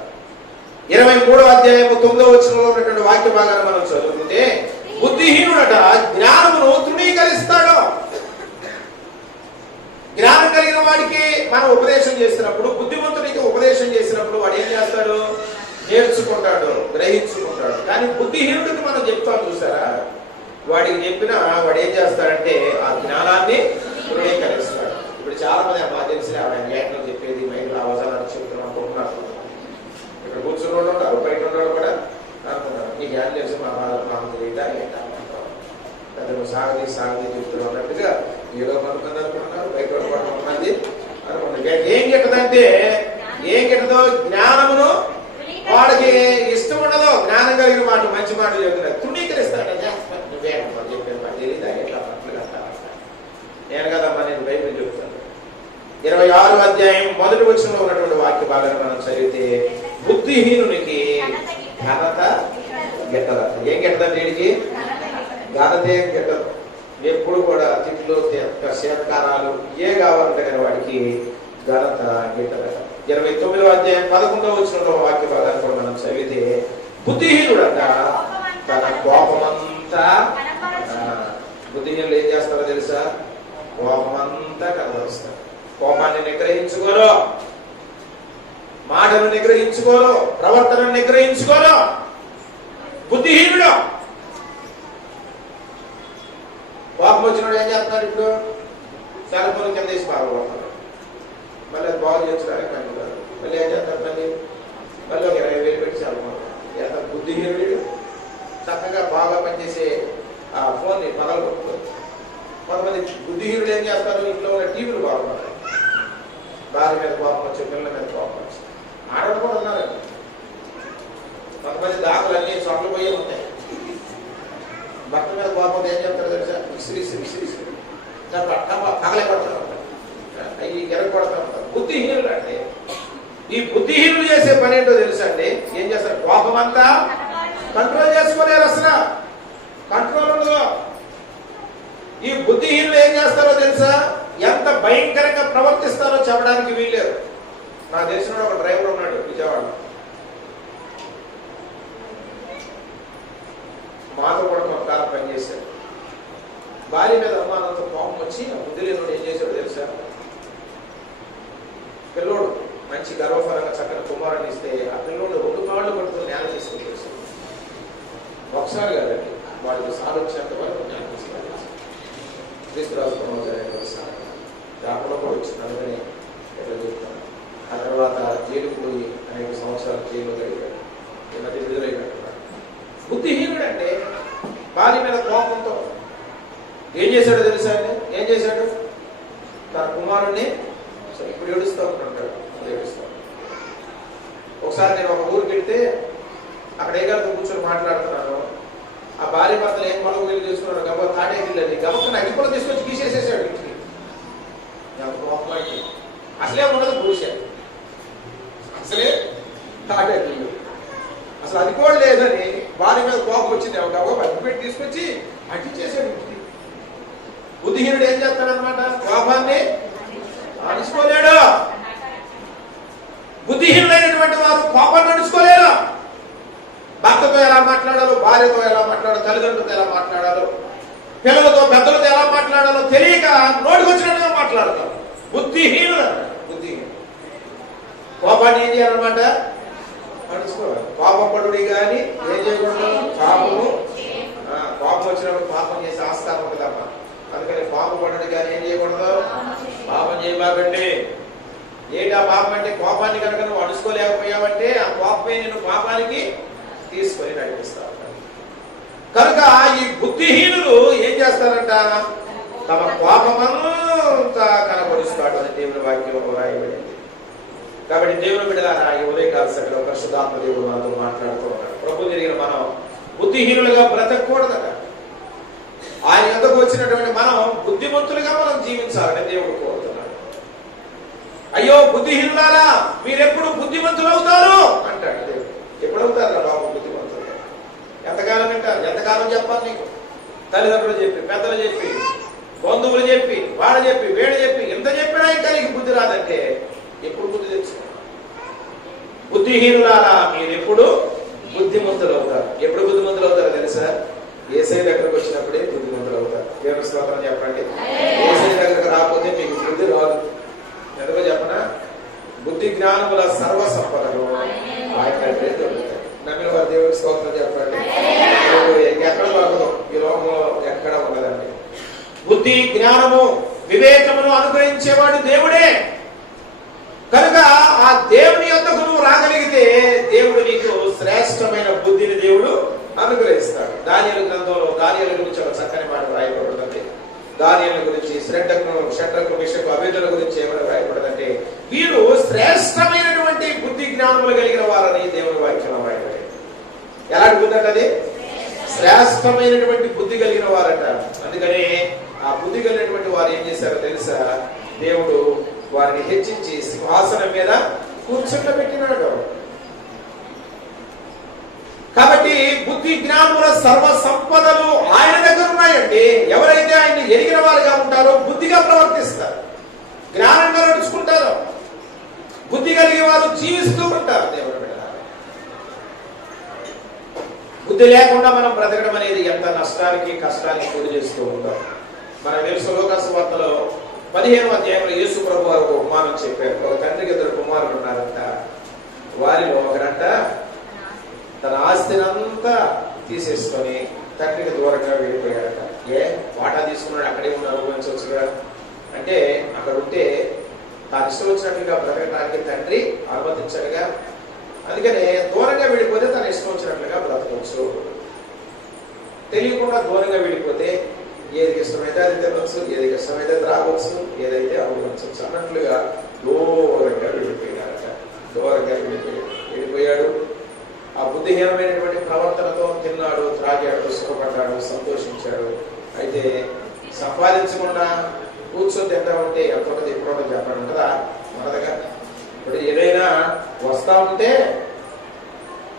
23వ అధ్యాయము 9వ వచనంలో ఉన్నటువంటి వాక్య భాగాన్ని మనం చదువుకుంటే, బుద్ధిహీనుడట జ్ఞానమును తృణీకరిస్తాడు. జ్ఞానం కలిగిన వాడికి మనం ఉపదేశం చేసినప్పుడు, బుద్ధిమంతుడికి ఉపదేశం చేసినప్పుడు వాడు ఏం చేస్తాడు? నేర్చుకుంటాడు, గ్రహించుకుంటాడు. కానీ బుద్ధిహీనుడికి మనం చెప్తాం చూసారా, వాడికి చెప్పినా వాడు ఏం చేస్తాడంటే ఆ జ్ఞానాన్ని తృణీకరిస్తాడు. ఇప్పుడు చాలా మంది మా తెలిసిన ఆవిడ లేఖనం చెప్పేది మహిళ అవసరాలు చెప్తున్నాం అనుకుంటున్నారు. సాగది చెప్తున్నారు అన్నట్టుగా ఏదో కొంతమంది అనుకుంటున్నారు, బయట కొంతమంది అనుకుంటున్నారు. ఏం గిట్టదంటే ఏం గిట్టదో జ్ఞానమును వాడికి ఇష్టం ఉండదు. జ్ఞానం కలిగిన మాట మంచి మాట చెప్తున్నారు, తృణీకరిస్తాడు. నువ్వే చెప్పిన మాట తెలియదా, ఎట్లా పట్లు కట్టాలి. నేను కదమ్మా, నేను బైబిల్ చెప్తాను. 26వ అధ్యాయం 1వ వచనంలో ఉన్నటువంటి వాక్య భాగాన్ని మనం చదివితే, బుద్ధిహీనునికి ఘనత గిట్టదు. ఏం గిట్టదండి? వీడికి ఘనత ఏం గిట్టదు. ఎప్పుడు కూడా తిట్లు, శేత్కారాలు ఏ కావాలంటే కానీ వాడికి ఘనత గిట్టదు. 29వ అధ్యాయం 11వ వచనంలో వాక్య భాగాన్ని కూడా మనం చదివితే, బుద్ధిహీనుడంట తన కోపమంతా, బుద్ధిహీనులు ఏం చేస్తారో తెలుసా? కోపమంతా కనబరుస్తారు. కోపాన్ని నిగ్రహించుకోరు, మాటను నిగ్రహించుకోరు, ప్రవర్తనను నిగ్రహించుకోరు. బుద్ధిహీనుడు. కోపం వచ్చినాడు ఏం చేస్తున్నారు? ఇప్పుడు సెల్ ఫోన్ కింద వేసి బాగుపడతారు. మళ్ళీ అది బాగు చేయించడానికి పని కాదు. మళ్ళీ ఏం చేస్తారు? మళ్ళీ ఒక 20,000 పెట్టి సెల్ ఫోన్. ఎంత బుద్ధిహీనుడు. చక్కగా బాగా పనిచేసే ఆ ఫోన్ని పగలగొట్టుకోరు. కొంతమంది బుద్ధిహీనుడు ఏం చేస్తారు? ఇంట్లో ఉన్న టీవీలు బాగుపడతాయి. భార్య మీద కోపం వచ్చి, పిల్లల మీద కోపం వచ్చి, ఆడవాళ్ళు కూడా ఉన్నారండి. కొంతమంది దాఖలు అన్ని చోట్ల పోయే ఉంటాయి. భర్త మీద కోపం ఏం చెప్తారు తెలుసా? విసిరి పగలే పడతారు, అవి ఎరగొడతారు. బుద్ధిహీనులు అంటే ఈ బుద్ధిహీనులు చేసే పని ఏంటో తెలుసా అండి? ఏం చేస్తారు? కోపం అంతా కంట్రోల్ చేసుకోలేరు. అసలు కంట్రోల్ ఉండదు. ఈ బుద్ధిహీనులు ఏం చేస్తారో తెలుసా? ఎంత భయంకరంగా ప్రవర్తిస్తారో చెప్పడానికి వీల్లేదు. నాకు తెలిసిన ఒక డ్రైవర్ ఉన్నాడు విజయవాడలో. మాతో కూడా కొంతకాలం పనిచేశాడు. భార్య మీద అనుమానంతో కోపం వచ్చి ఆ బుద్ధి లేనుడు ఏం చేశాడు తెలుసా? పిల్లోడు మంచి గర్వఫలంగా చక్కని కుమారుని ఇస్తే ఆ పిల్లోడు 2 కాళ్ళు పడుతూ జ్ఞానం తీసుకుని చేశాడు. ఒకసారి కదండి, వాడికి సాధించేంత వరకు జ్ఞానం తీసుకుని తీసుకురాసుకున్నాం. దాంట్లో కూడా వచ్చింది. అందుకని ఎట్లా చెప్తాను. ఆ తర్వాత జైలుకు పోయి అనేక సంవత్సరాలు జైలు గడిపాడు. ఈ మధ్య విడుదలైనట్టున్నాడు. బుద్ధిహీనుడు అంటే భార్య మీద కోపంతో ఏం చేశాడో తెలుసా అండి? ఏం చేశాడు? తన కుమారుణ్ణి ఇప్పుడు ఏడుస్తూ ఉంటాడు. ఒకసారి నేను ఒక ఊరికి వెళ్తే అక్కడ ఏగారితో కూర్చొని మాట్లాడుతున్నాను. ఆ భార్య భర్తలు ఏం మలుగు వెళ్ళి చేసుకున్నాడు. గబ తాటేగిల్లని గబక్కన అగ్గిపుల్ల తీసుకొచ్చి గీసేసేసాడు ఇంటికి. అసలే ఉండదు పూస, అసలే తాటేగిల్లు, అసలు అది కూడా లేదని భార్య మీద కోపం వచ్చింది. అగ్గిపెట్టి తీసుకొచ్చి అట్టించేసాడు ఇంటికి. బుద్ధిహీనుడు ఏం చేస్తాడనమాట? కోపాన్ని అణుచుకోలేడు. బుద్ధిహీనులైనటువంటి వారు కోపాన్ని అణుచుకోలేరు. భర్తతో ఎలా మాట్లాడాలో, భార్యతో ఎలా మాట్లాడాలో, తల్లిదండ్రులతో ఎలా మాట్లాడాలో, పిల్లలతో పెద్దలతో ఎలా మాట్లాడాలో తెలియక నోటికి వచ్చినట్టుగా మాట్లాడతారు. బుద్ధిహీనులు. కోపాన్ని ఏం చేయాలన్నమాట? అణుచుకోవాలి. కోపపడుడి కానీ ఏం చేయకూడదు? కోపం వచ్చినప్పుడు పాపం చేసే ఆస్కారం ఉంటుందమ్మా. అందుకని కోపపడుడి కానీ ఏం చేయకూడదు? పాపం చేయబాకండి. ఏంటి ఆ పాపం అంటే? కోపాన్ని కనుక నువ్వు అణుచుకోలేకపోయావంటే ఆ కోపమే నేను పాపానికి తీసుకొని నడిపిస్తా. కనుక ఈ బుద్ధిహీనులు ఏం చేస్తారంట? తమ కోపమంతా కనబరుస్తాడు అని దేవుని వాక్యంలో రాయబడింది. కాబట్టి దేవుని బిడ్డలారా, ఈ ఉదయకాల సమయంలో పరిశుద్ధాత్మ దేవుడు మనతో మాట్లాడుతూ ఉన్నాడు. ప్రభు తిరిగిన మనం బుద్ధిహీనులుగా బ్రతకూడదట. ఆయన ఎందుకు వచ్చినటువంటి మనం బుద్ధిమంతులుగా మనం జీవించాలని దేవుడు కోరుతున్నాడు. అయ్యో బుద్ధిహీనులారా, మీరెప్పుడు బుద్ధిమంతులు అవుతారు అంటాడు దేవుడు. ఎప్పుడు అవుతారు బాబు బుద్ధిమంతులు? ఎంతకాలం వింటారు? ఎంతకాలం చెప్పాలి నీకు? తల్లిదండ్రులు చెప్పి, పెద్దలు చెప్పి, బంధువులు చెప్పి, వాడు చెప్పి, వేడు చెప్పి, ఎంత చెప్పినా ఇంకా నీకు బుద్ధి రాదంటే ఎప్పుడు బుద్ధి తెచ్చుకో? బుద్ధిహీనులారా, మీరు ఎప్పుడు బుద్ధిమంతులు అవుతారు. ఎప్పుడు బుద్ధిమంతులు అవుతారో తెలుసా? యేసయ్య దగ్గరకు వచ్చినప్పుడే బుద్ధిమంతులు అవుతారు. దేవుని స్తోత్రం చెప్పండి. యేసయ్య దగ్గరకు రాకపోతే మీకు బుద్ధి రాదు. ఎందుకో చెప్పనా? బుద్ధి జ్ఞానముల సర్వ సంపదలు ఆయన దొరుకుతాయి. నమ్మిన వారి దేవుని స్తోత్రం చెప్పండి. ఎక్కడ దొరకదు, ఈ లోకంలో ఎక్కడ ఉండదండి. బుద్ధి జ్ఞానము వివేకమును అనుగ్రహించేవాడు దేవుడే. కనుక ఆ దేవుని యొద్దకు నువ్వు రాగలిగితే దేవుడు నీకు శ్రేష్టమైన బుద్ధిని దేవుడు అనుగ్రహిస్తాడు. దానియేలు గ్రంథంలో దానియేలు గురించి ఒక చక్కని మాట రాయబడింది. దానియేలు గురించి, షడ్రకు మిషకు అబేదుల గురించి ఏమైనా రాయబడదంటే వీరు శ్రేష్టమైనటువంటి బుద్ధి జ్ఞానములు కలిగిన వారని దేవుని వాక్యంలో రాయబడింది. ఎలాంటి బుద్ధి అంటే అది శ్రేష్టమైనటువంటి బుద్ధి కలిగిన వారట. అందుకని ఆ బుద్ధి కలిగినటువంటి వారు ఏం చేశారో తెలుసా? దేవుడు వారిని హెచ్చించి సింహాసనం మీద కూర్చుండబెట్టినాడు. కాబట్టి బుద్ధి జ్ఞానముల సర్వ సంపదలు ఆయన దగ్గర ఉన్నాయండి. ఎవరైతే ఆయన్ని ఎరిగిన వారుగా ఉంటారో బుద్ధిగా ప్రవర్తిస్తారు, జ్ఞానంగా నడుచుకుంటారు, బుద్ధి కలిగే వారు జీవిస్తూ ఉంటారు. దేవుడు బుద్ధి లేకుండా మనం బ్రతకడం అనేది ఎంత నష్టానికి కష్టానికి గురి చేస్తూ ఉంటాం. మనకు తెలుసు లోకాసు వార్తలో 15వ అధ్యాయంలో యేసు ప్రభు వారు ఒక ఉపమానం చెప్పారు. ఒక తండ్రికి 2 కుమారులు ఉన్నారంట. వారిలో ఒకడంట తన ఆస్తినంతా తీసేసుకొని తండ్రికి దూరంగా వెళ్ళిపోయాడట. వాటా తీసుకున్నాడు, అక్కడే ఉన్న అనుభవించవచ్చుగా అంటే అక్కడ ఉంటే తాను ఇష్టం వచ్చినట్లుగా బ్రతకడానికి తండ్రి అనుమతించడుగా. అందుకనే దూరంగా వెళ్ళిపోతే తన ఇష్టం వచ్చినట్లుగా బ్రతకవచ్చు. తెలియకుండా దూరంగా వెళ్ళిపోతే ఏది ఇష్టమైతే అది తినవచ్చు, ఏది ఇష్టమైతే త్రాగవచ్చు, ఏదైతే అవ్వచ్చు అన్నట్లుగా దూరంగా వెళ్ళిపోయాడట. దూరంగా వెళ్ళిపోయాడు. ఆ బుద్ధిహీనమైనటువంటి ప్రవర్తనతో తిన్నాడు, త్రాగాడు, సుఖపడ్డాడు, సంతోషించాడు. అయితే సంపాదించకుండా కూర్చొని తింటామంటే ఎంతది ఎప్పుడో చెప్పడం కదా మనదగా. ఇప్పుడు ఏదైనా వస్తా ఉంటే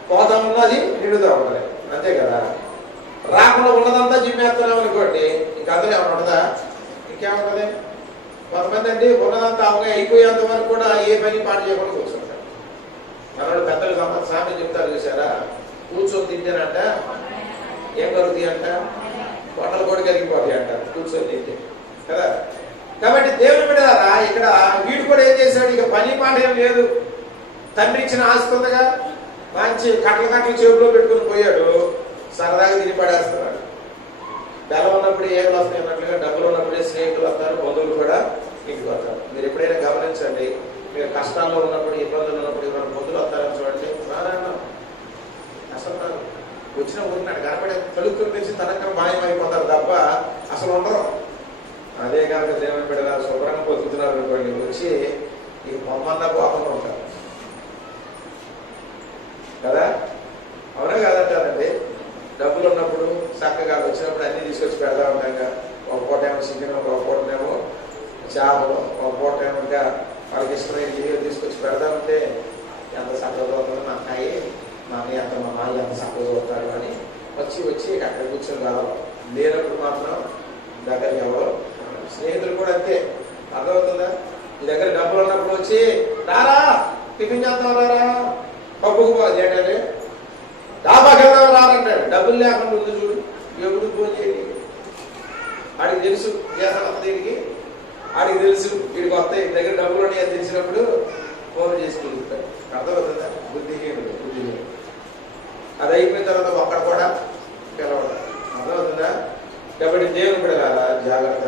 పోతా ఉన్నది నిండుతా ఉంటది, అంతే కదా. రాకుండా ఉన్నదంతా జిమ్మేస్తున్నాం అనుకోండి, ఇంకా అందులో ఏమన్నా ఉంటుందా? ఇంకేముంటది? కొంతమంది అండి ఉన్నదంతా అవగా అయిపోయేంత వరకు కూడా ఏ పని పాటు చేయకుండా కూర్చుంటారు. మనోడు పెద్దలు సామెత చెప్తారు చూసారా, కూర్చొని తింటేనంట ఏం కలుగుతాయి అంట, కొండలు కూడా కరిగిపోతాయి అంట కూర్చొని తింటే కదా. కాబట్టి దేవుని బిడ్డలారా, ఇక్కడ వీడు కూడా ఏం చేశాడు? ఇక పని పాట ఏం లేదు, తండ్రి ఇచ్చిన ఆస్తి ఉందిగా, మంచి కట్టలు చెవులో పెట్టుకుని పోయాడు, సరదాగా తిని పడేస్తున్నాడు. బెల్లం ఉన్నప్పుడు ఏం వస్తాయి అన్నట్లుగా డబ్బులు ఉన్నప్పుడే స్నేహితులు వస్తారు, బంధువులు కూడా ఇంటికి వస్తారు. మీరు ఎప్పుడైనా గమనించండి, మీరు కష్టాల్లో ఉన్నప్పుడు, ఇబ్బందులు ఉన్నప్పుడు మన బంధువులు వస్తారని చూడండి, అసలు వచ్చిన ఊరినాడు కనపడే తలుపులు తెచ్చి తనకం మాయమైపోతారు తప్ప అసలు ఉండరు. అదే కనుక దేవుని బిడ్డలారా శుభ్రంగా బతుకుతున్నారు అనుకోండి, వచ్చి ఈ బొమ్మంతా కోపంగా ఉంటారు కదా. అవునా కాదంటారండి? డబ్బులు ఉన్నప్పుడు చక్కగా వచ్చినప్పుడు అన్ని తీసుకొచ్చి పెడతా ఉంటాం. ఒక పూట ఏమో చికెన్, ఒక పూటనేమో చేపలు, ఒక పూట ఏమో ఇంకా వాళ్ళకి ఇష్టమైన గిన్నెలు తీసుకొచ్చి పెడతా ఉంటే ఎంత చక్కగా అవుతుందో మా అమ్మాయి, మా అన్నయ్య ఎంత, మా మాయ ఎంత చక్కగా అవుతాడు అని వచ్చి అక్కడ కూర్చొని రావాలి. లేనప్పుడు మాత్రం దగ్గరికి ఎవరు స్నేహితులు కూడా అంతే. అర్థమవుతుందా? మీ దగ్గర డబ్బులు ఉన్నప్పుడు వచ్చి రారా టిఫిన్ చేద్దాం, రారా పప్పుకు ఏంటంటే డాబాకి వెళ్దాం రారంటాడు. డబ్బులు లేకుండా ఉంది చూడు, ఎప్పుడు ఫోన్ చేయండి. ఆడికి తెలుసు చేస్తాను దీనికి, ఆడికి తెలుసు వీడికి వస్తాయి దగ్గర డబ్బులు ఉన్నాయని తెలిసినప్పుడు ఫోన్ చేసి కుదురుతాడు. అర్థమవుతుందా? బుద్ధిహీనుడు. అది అయిపోయిన తర్వాత ఒక్కడ కూడా పిలవడం. అర్థమవుతుందా? కాబట్టి దేవుని బిడ్డలారా జాగ్రత్త.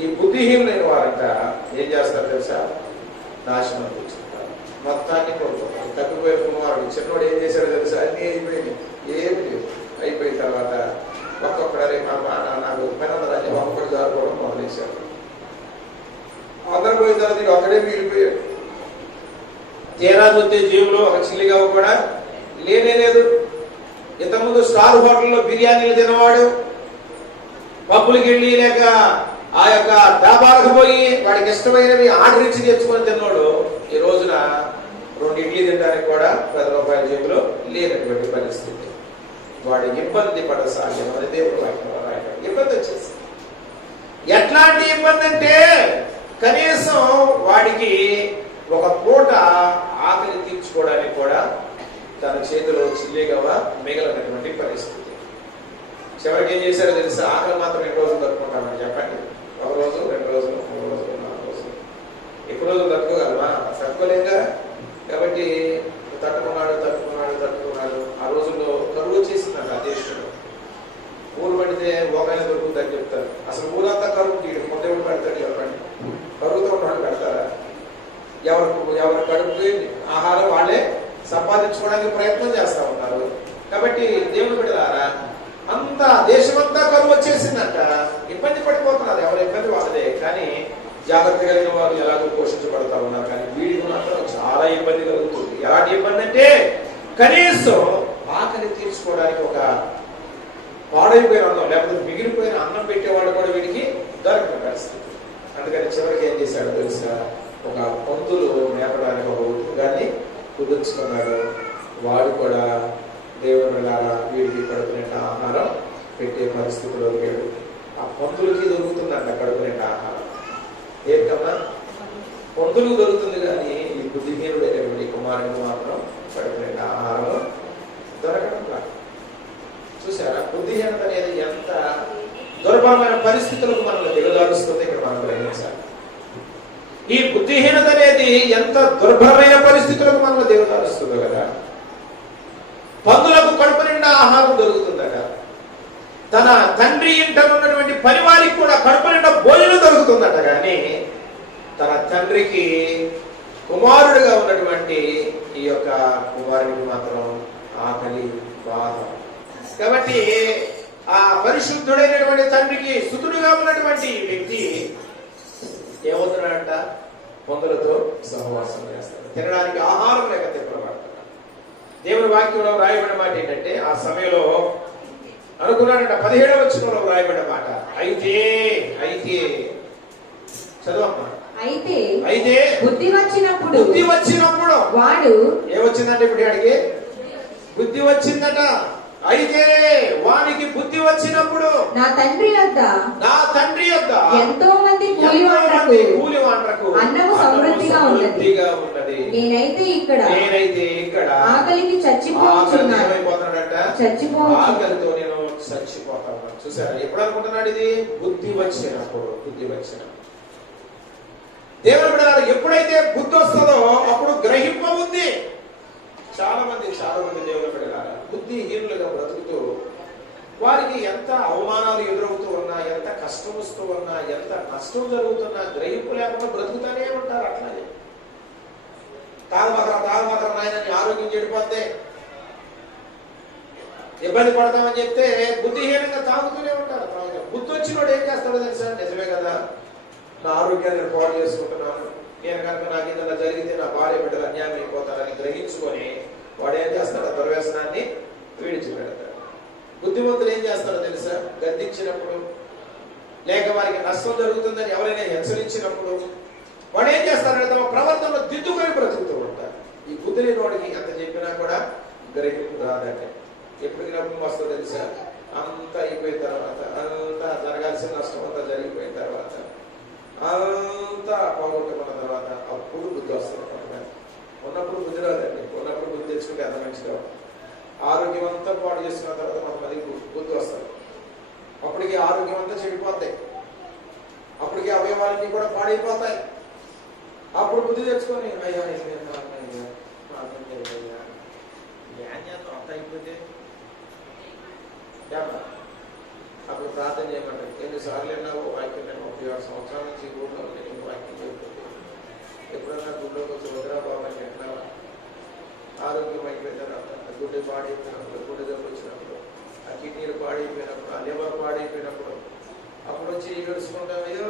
ఈ బుద్ధిహీనులైన వారంట ఏం చేస్తారు తెలుసా? నాశనం కూర్చుంటారు, మొత్తాన్ని కోరుకుంటారు. తప్పిపోయిన కుమారుడు చిన్నోడు ఏం చేశాడో తెలుసా? అన్నీ అయిపోయింది, ఏమి లేదు. అయిపోయిన తర్వాత ఒక్కొక్కడే నాకు పెనందరాజు ఒక్కొక్కటి జారుకోవడం మొదలేశాడు. అందరు పోయిన తర్వాత ఇది ఒక్కడే మిగిలిపోయాడు. తీరా చూస్తే జేబులో ఒక చిల్లిగా కూడా లేనే లేదు. ఇంతకుముందు స్టార్ హోటల్లో బిర్యానీలు తినవాడు, పబ్బులకి వెళ్ళి లేక ఆ యొక్క డాబాలకు పోయి వాడికి ఇష్టమైనవి ఆర్డర్ ఇచ్చి తెచ్చుకొని తిన్నాడు, ఈ రోజున 2 ఇడ్లీ తినడానికి కూడా 10 రూపాయల జేబులో లేనటువంటి పరిస్థితి. వాడు ఇబ్బంది పడసాధ్యం అని దేవుడు ఇబ్బంది వచ్చేసి. ఎట్లాంటి ఇబ్బంది అంటే కనీసం వాడికి ఒక పూట ఆకలి తీర్చుకోవడానికి కూడా తన చేతిలో చిల్లిగవ మిగలనటువంటి పరిస్థితి. చివరికి ఏం చేశారో తెలుసా? ఆకలి మాత్రం 2 రోజులు తట్టుకుంటామని చెప్పండి. 1 రోజు, 2 రోజులు, 3 రోజులు, 4 రోజులు, ఎక్కువ రోజులు తట్టుకోగలమా? తట్టుకోలేక. కాబట్టి తట్టుకున్నాడు. ఆ రోజుల్లో కరువు వచ్చేసిందంట ఆ దేశంలో. ఊరు పడితే ఒకైనా దొరుకుతుందని చెప్తారు. అసలు ఊరంతా కరువు తీయడు, మొదటి పెడతాడు. చెప్పండి, కరువుతో ఉన్నవాడు పెడతారా? ఎవరి కడుపుకి ఆహారం వాళ్ళే సంపాదించుకోవడానికి ప్రయత్నం చేస్తా ఉన్నారు. కాబట్టి దేవుని బిడ్డలారా, అంతా దేశమంతా కరువు వచ్చేసిందంట. ఇబ్బంది పడిపోతున్నారు, ఎవరి ఇబ్బంది వాళ్ళదే. కానీ జాగ్రత్త కలిగిన వారు ఎలాగో పోషించబడతా ఉన్నారు. కానీ వీడికి మాత్రం చాలా ఇబ్బంది కలుగుతుంది. ఎలాంటి ఇబ్బంది అంటే కనీసం ఆకలి తీర్చుకోవడానికి ఒక పాడైపోయిన అన్నం లేకపోతే మిగిలిపోయిన అన్నం పెట్టేవాడు కూడా వీడికి దొరకని పరిస్థితి. అందుకని చివరికి ఏం చేశాడు తెలుసా, ఒక పందులు మేపడానికి ఒక ఉద్యోగాన్ని కుదుర్చుకున్నాడు. వాడు కూడా దేవుని వెళ్ళాలా వీడికి కడుపు నిండా ఆహారం పెట్టే పరిస్థితిలో లేడు. ఆ పందులకి దొరుకుతుందంట కడుపు నిండా ఆహారం. ఏంటమ్మా, పందులకు దొరుకుతుంది కానీ ఈ బుద్ధిహీనుడైనటువంటి కుమారుడికి మాత్రం కడుపు నిండా ఆహారం దొరకడం కాదు. చూసారా, బుద్ధిహీనత అనేది ఎంత దుర్భరమైన పరిస్థితులకు మనల్ని దిగజారుస్తుంది ఇక్కడ మనం గ్రహించాలి. ఈ బుద్ధిహీనత అనేది ఎంత దుర్భరమైన పరిస్థితులకు మనల్ని దిగజారుస్తుందో కదా. పందులకు కడుపు నిండా ఆహారం దొరుకుతుందట. తన తండ్రి ఇంట ఉన్నటువంటి పని వారికి కూడా కడుపు నిండా భోజనం దొరుకుతుందట. కానీ తన తండ్రికి కుమారుడిగా ఉన్నటువంటి ఈ యొక్క కుమారుడికి మాత్రం ఆకలి బాధ. కాబట్టి ఆ పరిశుద్ధుడైనటువంటి తండ్రికి సుతుడుగా ఉన్నటువంటి వ్యక్తి ఏమవుతున్నాడంట, పందులతో సహవాసం చేస్తాడు. తినడానికి ఆహారం లేక తిప్పబడతాడు. దేవుని వాక్యంలో రాయబడిన మాట ఏంటంటే, ఆ సమయంలో అనుకున్నాడంట, 17వ వచనంలో రాయబడిన మాట, అయితే అయితే చదవమ్మా, అయితే బుద్ధి వచ్చినప్పుడు వాడు ఏమొచ్చిందంటే, ఇప్పుడు వాడికి బుద్ధి వచ్చిందట. అయితే వానికి బుద్ధి వచ్చినప్పుడు నా తండ్రి యొద్ద ఎంతో మంది కూలి వాండ్రకు అన్నము సమృద్ధిగా ఉన్నది. నేనైతే ఇక్కడ ఆకలికి ఆకలితో నేను చచ్చిపోతాను. చూసారా, ఎప్పుడు అనుకుంటున్నాడు ఇది? బుద్ధి వచ్చినప్పుడు. దేవుని బిడ్డలారా, ఎప్పుడైతే బుద్ధి వస్తుందో అప్పుడు గ్రహింప ఉంది. చాలా మంది దేవుని బిడ్డలారా బుద్ధిహీనులుగా బ్రతుకుతూ వారికి ఎంత అవమానాలు ఎదురవుతూ ఉన్నా, ఎంత కష్టం వస్తూ ఉన్నా, ఎంత నష్టం జరుగుతున్నా గ్రహింపు లేకుండా బ్రతుకుతానే ఉంటారు. అట్లాగే తాగమాత్రం నాయనని ఆరోగ్యం చెడిపోతే ఇబ్బంది పడతామని చెప్తే బుద్ధిహీనంగా తాగుతూనే ఉంటారు. బుద్ధి వచ్చినోడు ఏం చేస్తాడో తెలుసా? నిజమే కదా, నా ఆరోగ్యాన్ని నేను పాడు చేసుకుంటున్నాను, నేను కనుక నాకు ఏదైనా జరిగితే నా భార్య బిడ్డలు అన్యాయం అయిపోతారని గ్రహించుకొని వాడు ఏం చేస్తాడో దుర్వ్యసనాన్ని విడిచిపెడతాడు. బుద్ధిమంతులు ఏం చేస్తాడో తెలుసా? గద్దించినప్పుడు లేక వారికి నష్టం జరుగుతుందని ఎవరైనా హెచ్చరించినప్పుడు వాడు ఏం చేస్తాడంటే తమ ప్రవర్తనలో దిద్దుకొని బ్రతుకుతూ ఉంటారు. ఈ బుద్ధి లేని వాడికి ఎంత చెప్పినా కూడా గ్రహింపు రాదంటే ఎప్పటికి నమ్మకం వస్తుందో తెలుసా? అంతా అయిపోయిన తర్వాత, అంతా జరగాల్సిన నష్టం అంతా జరిగిపోయిన తర్వాత, అంతా పోగొట్టుకున్న తర్వాత అప్పుడు బుద్ధి వస్తుంది. ఉన్నప్పుడు బుద్ధి రాదండి. ఉన్నప్పుడు బుద్ధి తెచ్చుకుంటే అంత మంచిగా. ఆరోగ్యం అంతా పాడు చేసుకున్న తర్వాత కొంతమంది బుద్ధి వస్తుంది. అప్పటికి ఆరోగ్యం అంతా చెడిపోతాయి, అప్పటికి అవయవాలన్నీ కూడా పాడైపోతాయి. అప్పుడు బుద్ధి తెచ్చుకొని అయ్యా అంత అయిపోతే అప్పుడు ప్రార్థన చేయమంటారు. ఎన్నిసార్లు విన్నావో వాక్యం, 36 సంవత్సరాల నుంచి ఊళ్ళో నేను వాక్యం చేయకపోతే ఎప్పుడన్నా గుడ్లోకి వచ్చి వదిరా బాబు అని చెప్పినావా? ఆరోగ్యం అయిపోయిన తర్వాత, గుడ్డ పాడైపోయినప్పుడు, గుడ్డ జబ్బు వచ్చినప్పుడు, ఆ కిడ్నీలు పాడైపోయినప్పుడు, ఆ లివర్ పాడైపోయినప్పుడు అప్పుడు వచ్చి ఏడుచుకుంటాం. అయ్యో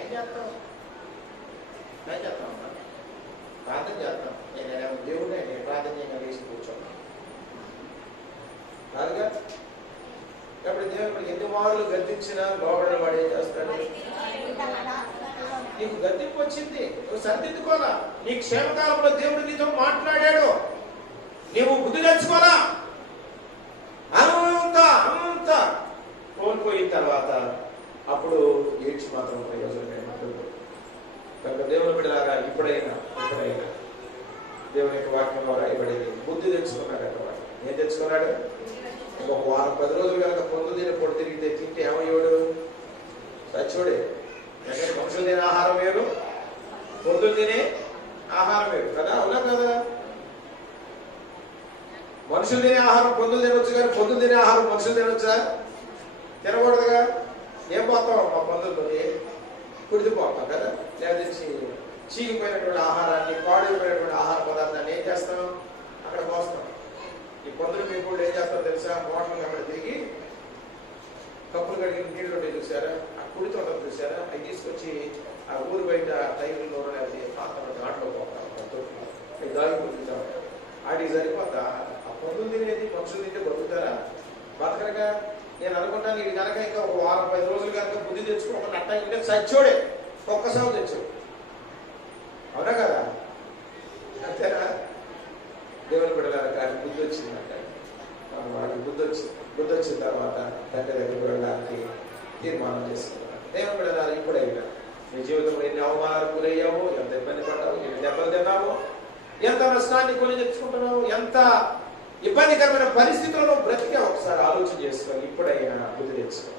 ఏం చేస్తాం? ప్రార్థన చేస్తాం. నేను దేవుడే, నేను ప్రార్థన చేయగా వేసి కూర్చోను కాదుగా. కాబట్టి దేవుడు ఎన్ని వారులు గద్దించినా లోపల వాడు ఏం చేస్తాడు? నీకు గద్దింపు వచ్చింది, నువ్వు సరిదిద్దుకోవాలా. నీ క్షేమకాలంలో దేవుడు నీతో మాట్లాడాడు, నీవు బుద్ధి తెచ్చుకోవాలా. అంత కోల్పోయిన తర్వాత అప్పుడు ఏడ్చి మాత్రం ప్రయోజనం ఏమంటుంది? కనుక దేవుని బిడ్డలారా, ఇప్పుడైనా దేవుని యొక్క వాక్యంలో రాయబడింది, బుద్ధి తెచ్చుకున్నాడు. వాడు ఏం తెచ్చుకున్నాడు? ఒక వారం 10 రోజులు కనుక పొందు పొడి తిరిగితే తింటే ఏమయ్యాడు? సచ్చోడే. ఎందుకంటే మనుషులు తినే ఆహారం వేరు, పొద్దులు తినే ఆహారం వేరు కదా, అవునా కదా? మనుషులు తినే ఆహారం పొద్దులు తినొచ్చు, కానీ పొద్దులు తినే ఆహారం మనుషులు తినొచ్చా? తినకూడదుగా. ఏం పోతాం? మా పొందుల్లోని కుడిదిపోతాం కదా. లేదా చీకిపోయినటువంటి ఆహారాన్ని, పాడైపోయినటువంటి ఆహార పదార్థాన్ని ఏం చేస్తాం? అక్కడ పోస్తాం. ఈ పొందులు మీ కూడా ఏం చేస్తారో తెలుసా? మోటార్లు అక్కడ తిరిగి కప్పులు కడిగిన నీళ్ళు ఉంటే చూసారా, ఆ కుడి తోట చూసారా, అవి తీసుకొచ్చి ఆ ఊరు బయట టైర్లో లేకపోతే ప్రాంతంలో దాంట్లో పోతాం, అవి దాగిపోతుంటాం. వాటికి సరిపోతా ఆ పొందులు తినేది పక్షులు తింటే బతుకుతారా? బతకరగా. నేను అనుకుంటాను ఇది కనుక ఇంకా ఒక వారం 10 రోజులు కనుక బుద్ధి తెచ్చుకోకుండా అట్ట ఉంటే చచ్చోడే ఒక్క సాగు తెచ్చు. అవునా కదా? అంతేనా? దేవుని బిడ్డలారా, కానీ బుద్ధి వచ్చిందంట. వాడికి బుద్ధి వచ్చిన తర్వాత తండ్రి దగ్గరికి వెళ్ళడానికి తీర్మానం చేసుకున్నాడు. దేవుని బిడ్డలారా, ఇప్పుడైనా నీ జీవితంలో ఎన్ని అవమానాలు గురయ్యావో, ఎంత ఇబ్బంది పడ్డావు, ఎన్ని దెబ్బలు తిన్నావో, ఎంత నష్టాన్ని కొని తెచ్చుకుంటున్నావు, ఎంత ఇబ్బందికరమైన పరిస్థితుల్లో బ్రతికే ఒకసారి ఆలోచన చేసుకొని ఇప్పుడైనా బుద్ధి తెచ్చుకో.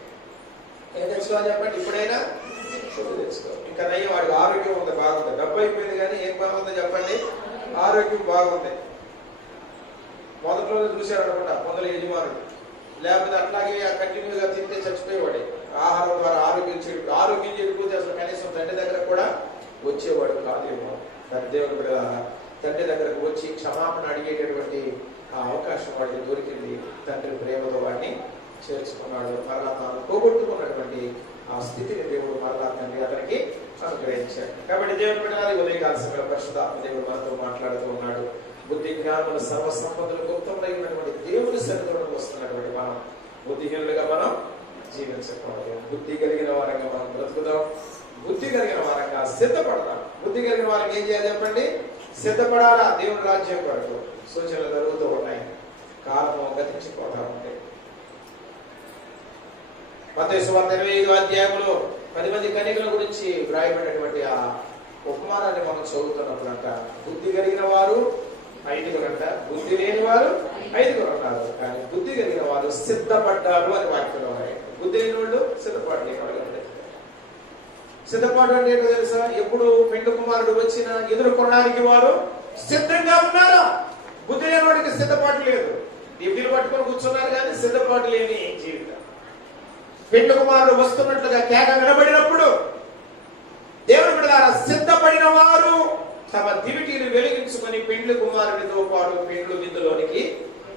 ఏం తెచ్చుకోవాలి చెప్పండి? ఇప్పుడైనా బుద్ధి తెచ్చుకో. ఇంకా నయ్య వాడికి ఆరోగ్యం ఉంది, బాగుంది. డబ్బు అయిపోయింది కానీ ఏం బాగుందో చెప్పండి? ఆరోగ్యం బాగుంది. మొదట్లో చూశాడు అనుకుంటా పొందల యజమానుడు, లేకపోతే అట్లాగే కంటిన్యూగా తింటే చచ్చిపోయేవాడే. ఆహారం ద్వారా ఆరోగ్యం చెడిపోతే అసలు కనీసం తండ్రి దగ్గర కూడా వచ్చేవాడు కాదేమో. దేవుని బిడ్డ తండ్రి దగ్గరకు వచ్చి క్షమాపణ అడిగేటటువంటి ఆ అవకాశం వాడికి దొరికింది. తండ్రి ప్రేమతో వాడిని చేర్చుకున్నాడు. మరలా తాను పోగొట్టుకున్నటువంటి ఆ స్థితిని దేవుడు మరలా తండ్రి అతనికి అనుగ్రహించాడు. కాబట్టి దేవుని బిడ్డలారా, ఉదయకాల సమయంలో పరిశుద్ధాత్మ దేవుడు మనతో మాట్లాడుతూ ఉన్నాడు. బుద్ధి జ్ఞానుల సర్వ సంపదలు గుప్తమైనటువంటి దేవుని సన్నిధిలోకి వస్తున్నటువంటి మనం బుద్ధిహీనులుగా మనం జీవించకూడదు. బుద్ధి కలిగిన వారంగా మనం బ్రతుకుదాం. బుద్ధి కలిగిన వారంగా సిద్ధపడదాం. బుద్ధి కలిగిన వారికి ఏం చేయాలి చెప్పండి? సిద్ధపడాలా దేవుని రాజ్యం కొరకు. సూచనలు జరుగుతూ ఉన్నాయి, కాలము గతించిపోతా ఉంటాయి. మత్తయి సువార్త 25వ అధ్యాయంలో 10 మంది కన్యకల గురించి వ్రాయబడినటువంటి ఆ ఉపమానాన్ని మనం చదువుతున్నప్పుడు అంట, బుద్ధి కలిగిన వారు 5 అంట, బుద్ధి లేని వారు 5 ఉన్నారు. కానీ బుద్ధి కలిగిన వారు సిద్ధపడ్డారు అని వాక్యంలో ఉన్నాయి. బుద్ధి లేని వాళ్ళు సిద్ధపాటు లేని వాళ్ళు. సిద్ధపాటు అంటే ఏంటో తెలుసా? ఎప్పుడు పెండు కుమారుడు వచ్చినా ఎదుర్కొనడానికి వారు సిద్ధంగా ఉన్నారా? బుద్ధి లేని వాడికి సిద్ధపాటు లేదు. దివ్యులు పట్టుకొని కూర్చున్నారు కానీ సిద్ధపాటు లేని జీవితం. పెండు కుమారుడు వస్తున్నట్లుగా కేక వినబడినప్పుడు దేవుని బిడ్డలారా, సిద్ధపడిన వారు తమ దివిటీని వెలిగించుకొని పెండ్లి కుమారుడితో పాటు పెండ్లు విందులోనికి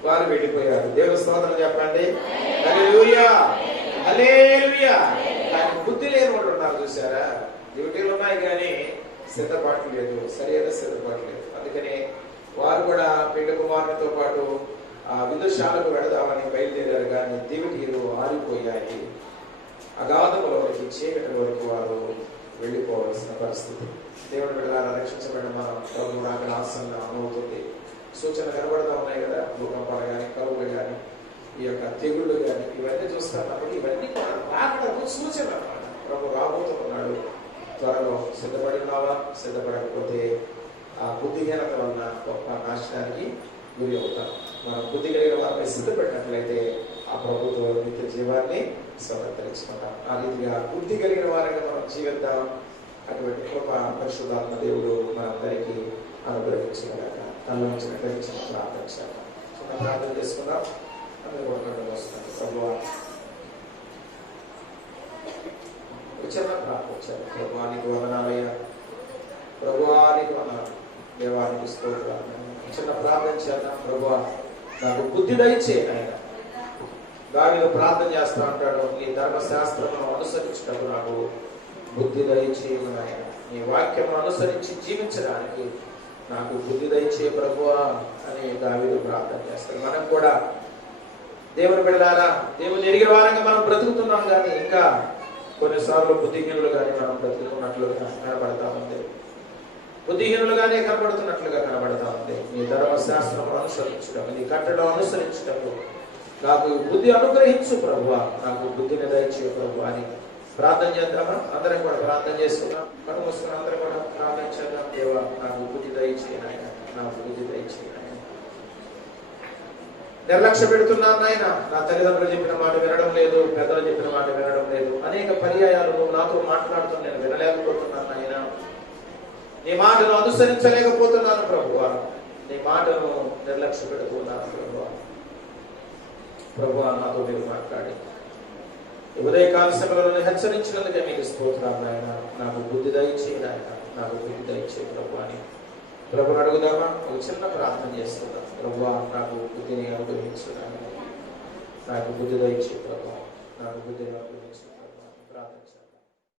వారు వెళ్ళిపోయారు. దేవుని స్తోత్రం చెప్పండి. హల్లెలూయా, హల్లెలూయా. కానీ బుద్ధి లేని వాళ్ళు ఉన్నారు చూసారా? డ్యూటీలు ఉన్నాయి కానీ సిద్ధపాటు లేదు, సరైన సిద్ధపాటు లేదు. అందుకని వారు కూడా పెండ్లి కుమారునితో పాటు ఆ విదుశాలకు వెళదామని బయలుదేరారు కానీ దివిటీలు ఆరిపోయాయి. అగాధములోనికి చీకటిలోనికి వారు వెళ్ళిపోవలసిన పరిస్థితి. దేవుని బిడ్డలారా, రక్షించబడిన మనం ప్రభు రాకడ ఆసన్నం అవుతుంది. సూచన కనబడతా ఉన్నాయి కదా, భూకంపాలు కానీ, కరువులు కానీ, ఈ యొక్క తెగుళ్ళు కానీ, ఇవన్నీ చూస్తున్నప్పుడు ఇవన్నీ కూడా రాకడకు సూచన అన్నమాట. ప్రభు రాబోతున్నాడు. త్వరలో సిద్ధపడినావా? సిద్ధపడకపోతే ఆ బుద్ధిహీనత వలన గొప్ప నాశనానికి గురి అవుతాం. మనం బుద్ధి కలిగిన వారిపై సిద్ధపడినట్లయితే ఆ ప్రభుత్వ నిత్య జీవాన్ని సమర్థించుకుంటాం. ఆ రీతిగా బుద్ధి కలిగిన వారిని మనం జీవిద్దాం. అటువంటి కృప పరిశుద్ధాత్మ దేవుడు మనందరికీ అనుగ్రహించగలక. తల్లించిన గ్రహించిన ప్రార్థన చేద్దాం. చిన్న ప్రార్థన చేసుకుందాం. అందరూ కొట్టుకుంటూ వస్తున్నారు. ప్రభువా, చిన్న ప్రార్థన చేద్దాం. ప్రభువానికి వందనాలయ్యా, ప్రభువానికి వందనాలు, దేవానికి స్తోత్రాలు. చిన్న ప్రార్థన చేద్దాం. ప్రభువా, నాకు బుద్ధి దయచేయండి ఆయన. దానిలో ప్రార్థన చేస్తా అంటాడు, నీ ధర్మశాస్త్రమును అనుసరించటకు నాకు బుద్ధి దయచేయను ఆయన. నీ వాక్యము అనుసరించి జీవించడానికి నాకు బుద్ధి దయచే ప్రభువా అని దావీదు ప్రార్థన చేస్తాడు. మనం కూడా దేవుని బిడ్డలారా, దేవుని ఎరిగిన వారంగా మనం బ్రతుకుతున్నాం కానీ ఇంకా కొన్నిసార్లు బుద్ధిహీనులు కానీ మనం బ్రతుకున్నట్లుగా కనబడతా ఉంది. బుద్ధిహీనులుగానే కనబడుతున్నట్లుగా కనబడతా ఉంది. నీ ధర్మశాస్త్రం అనుసరించడం, నీ కట్టడం అనుసరించడం నాకు బుద్ధి అనుగ్రహించు ప్రభువా, నాకు బుద్ధిని దయచే ప్రభువా అని ప్రార్థన చేద్దామా? అందరం కూడా ప్రార్థన చేసుకున్నాం. కను మూసుకుని అందరం కూడా ప్రార్థన చేద్దాం. దేవా, నాకు బుద్ధి దయచేయను ఆయన, నాకు బుద్ధి దయచేయను ఆయన. నిర్లక్ష్య పెడుతున్నాను ఆయన. నా తల్లిదండ్రులు చెప్పిన మాట వినడం లేదు, పెద్దలు చెప్పిన మాట వినడం లేదు. అనేక పర్యాయాలు నువ్వు నాతో మాట్లాడుతూ నేను వినలేకపోతున్నాను ఆయన. నీ మాటను అనుసరించలేకపోతున్నాను ప్రభువా. నీ మాటను నిర్లక్ష్య పెడుతున్నాను ప్రభువా. ప్రభువా, నాతో మీరు మాట్లాడి ఉదయకాల సమయంలో హెచ్చరించినందుకే మీకు స్తోత్రాలు ఆయన. నాకు బుద్ధి దయచేయండి ఆయన, నాకు బుద్ధి దయచే ప్రభు అని ప్రభుని అడుగుదామా? ఒక చిన్న ప్రార్థన చేస్తున్నాం. ప్రభువా, నాకు బుద్ధిని అనుగ్రహించు, నాకు బుద్ధి దయచే ప్రభు. నాకు బుద్ధిని అనుగ్రహించు ప్రభా. ప్రార్థన చేస్తాను.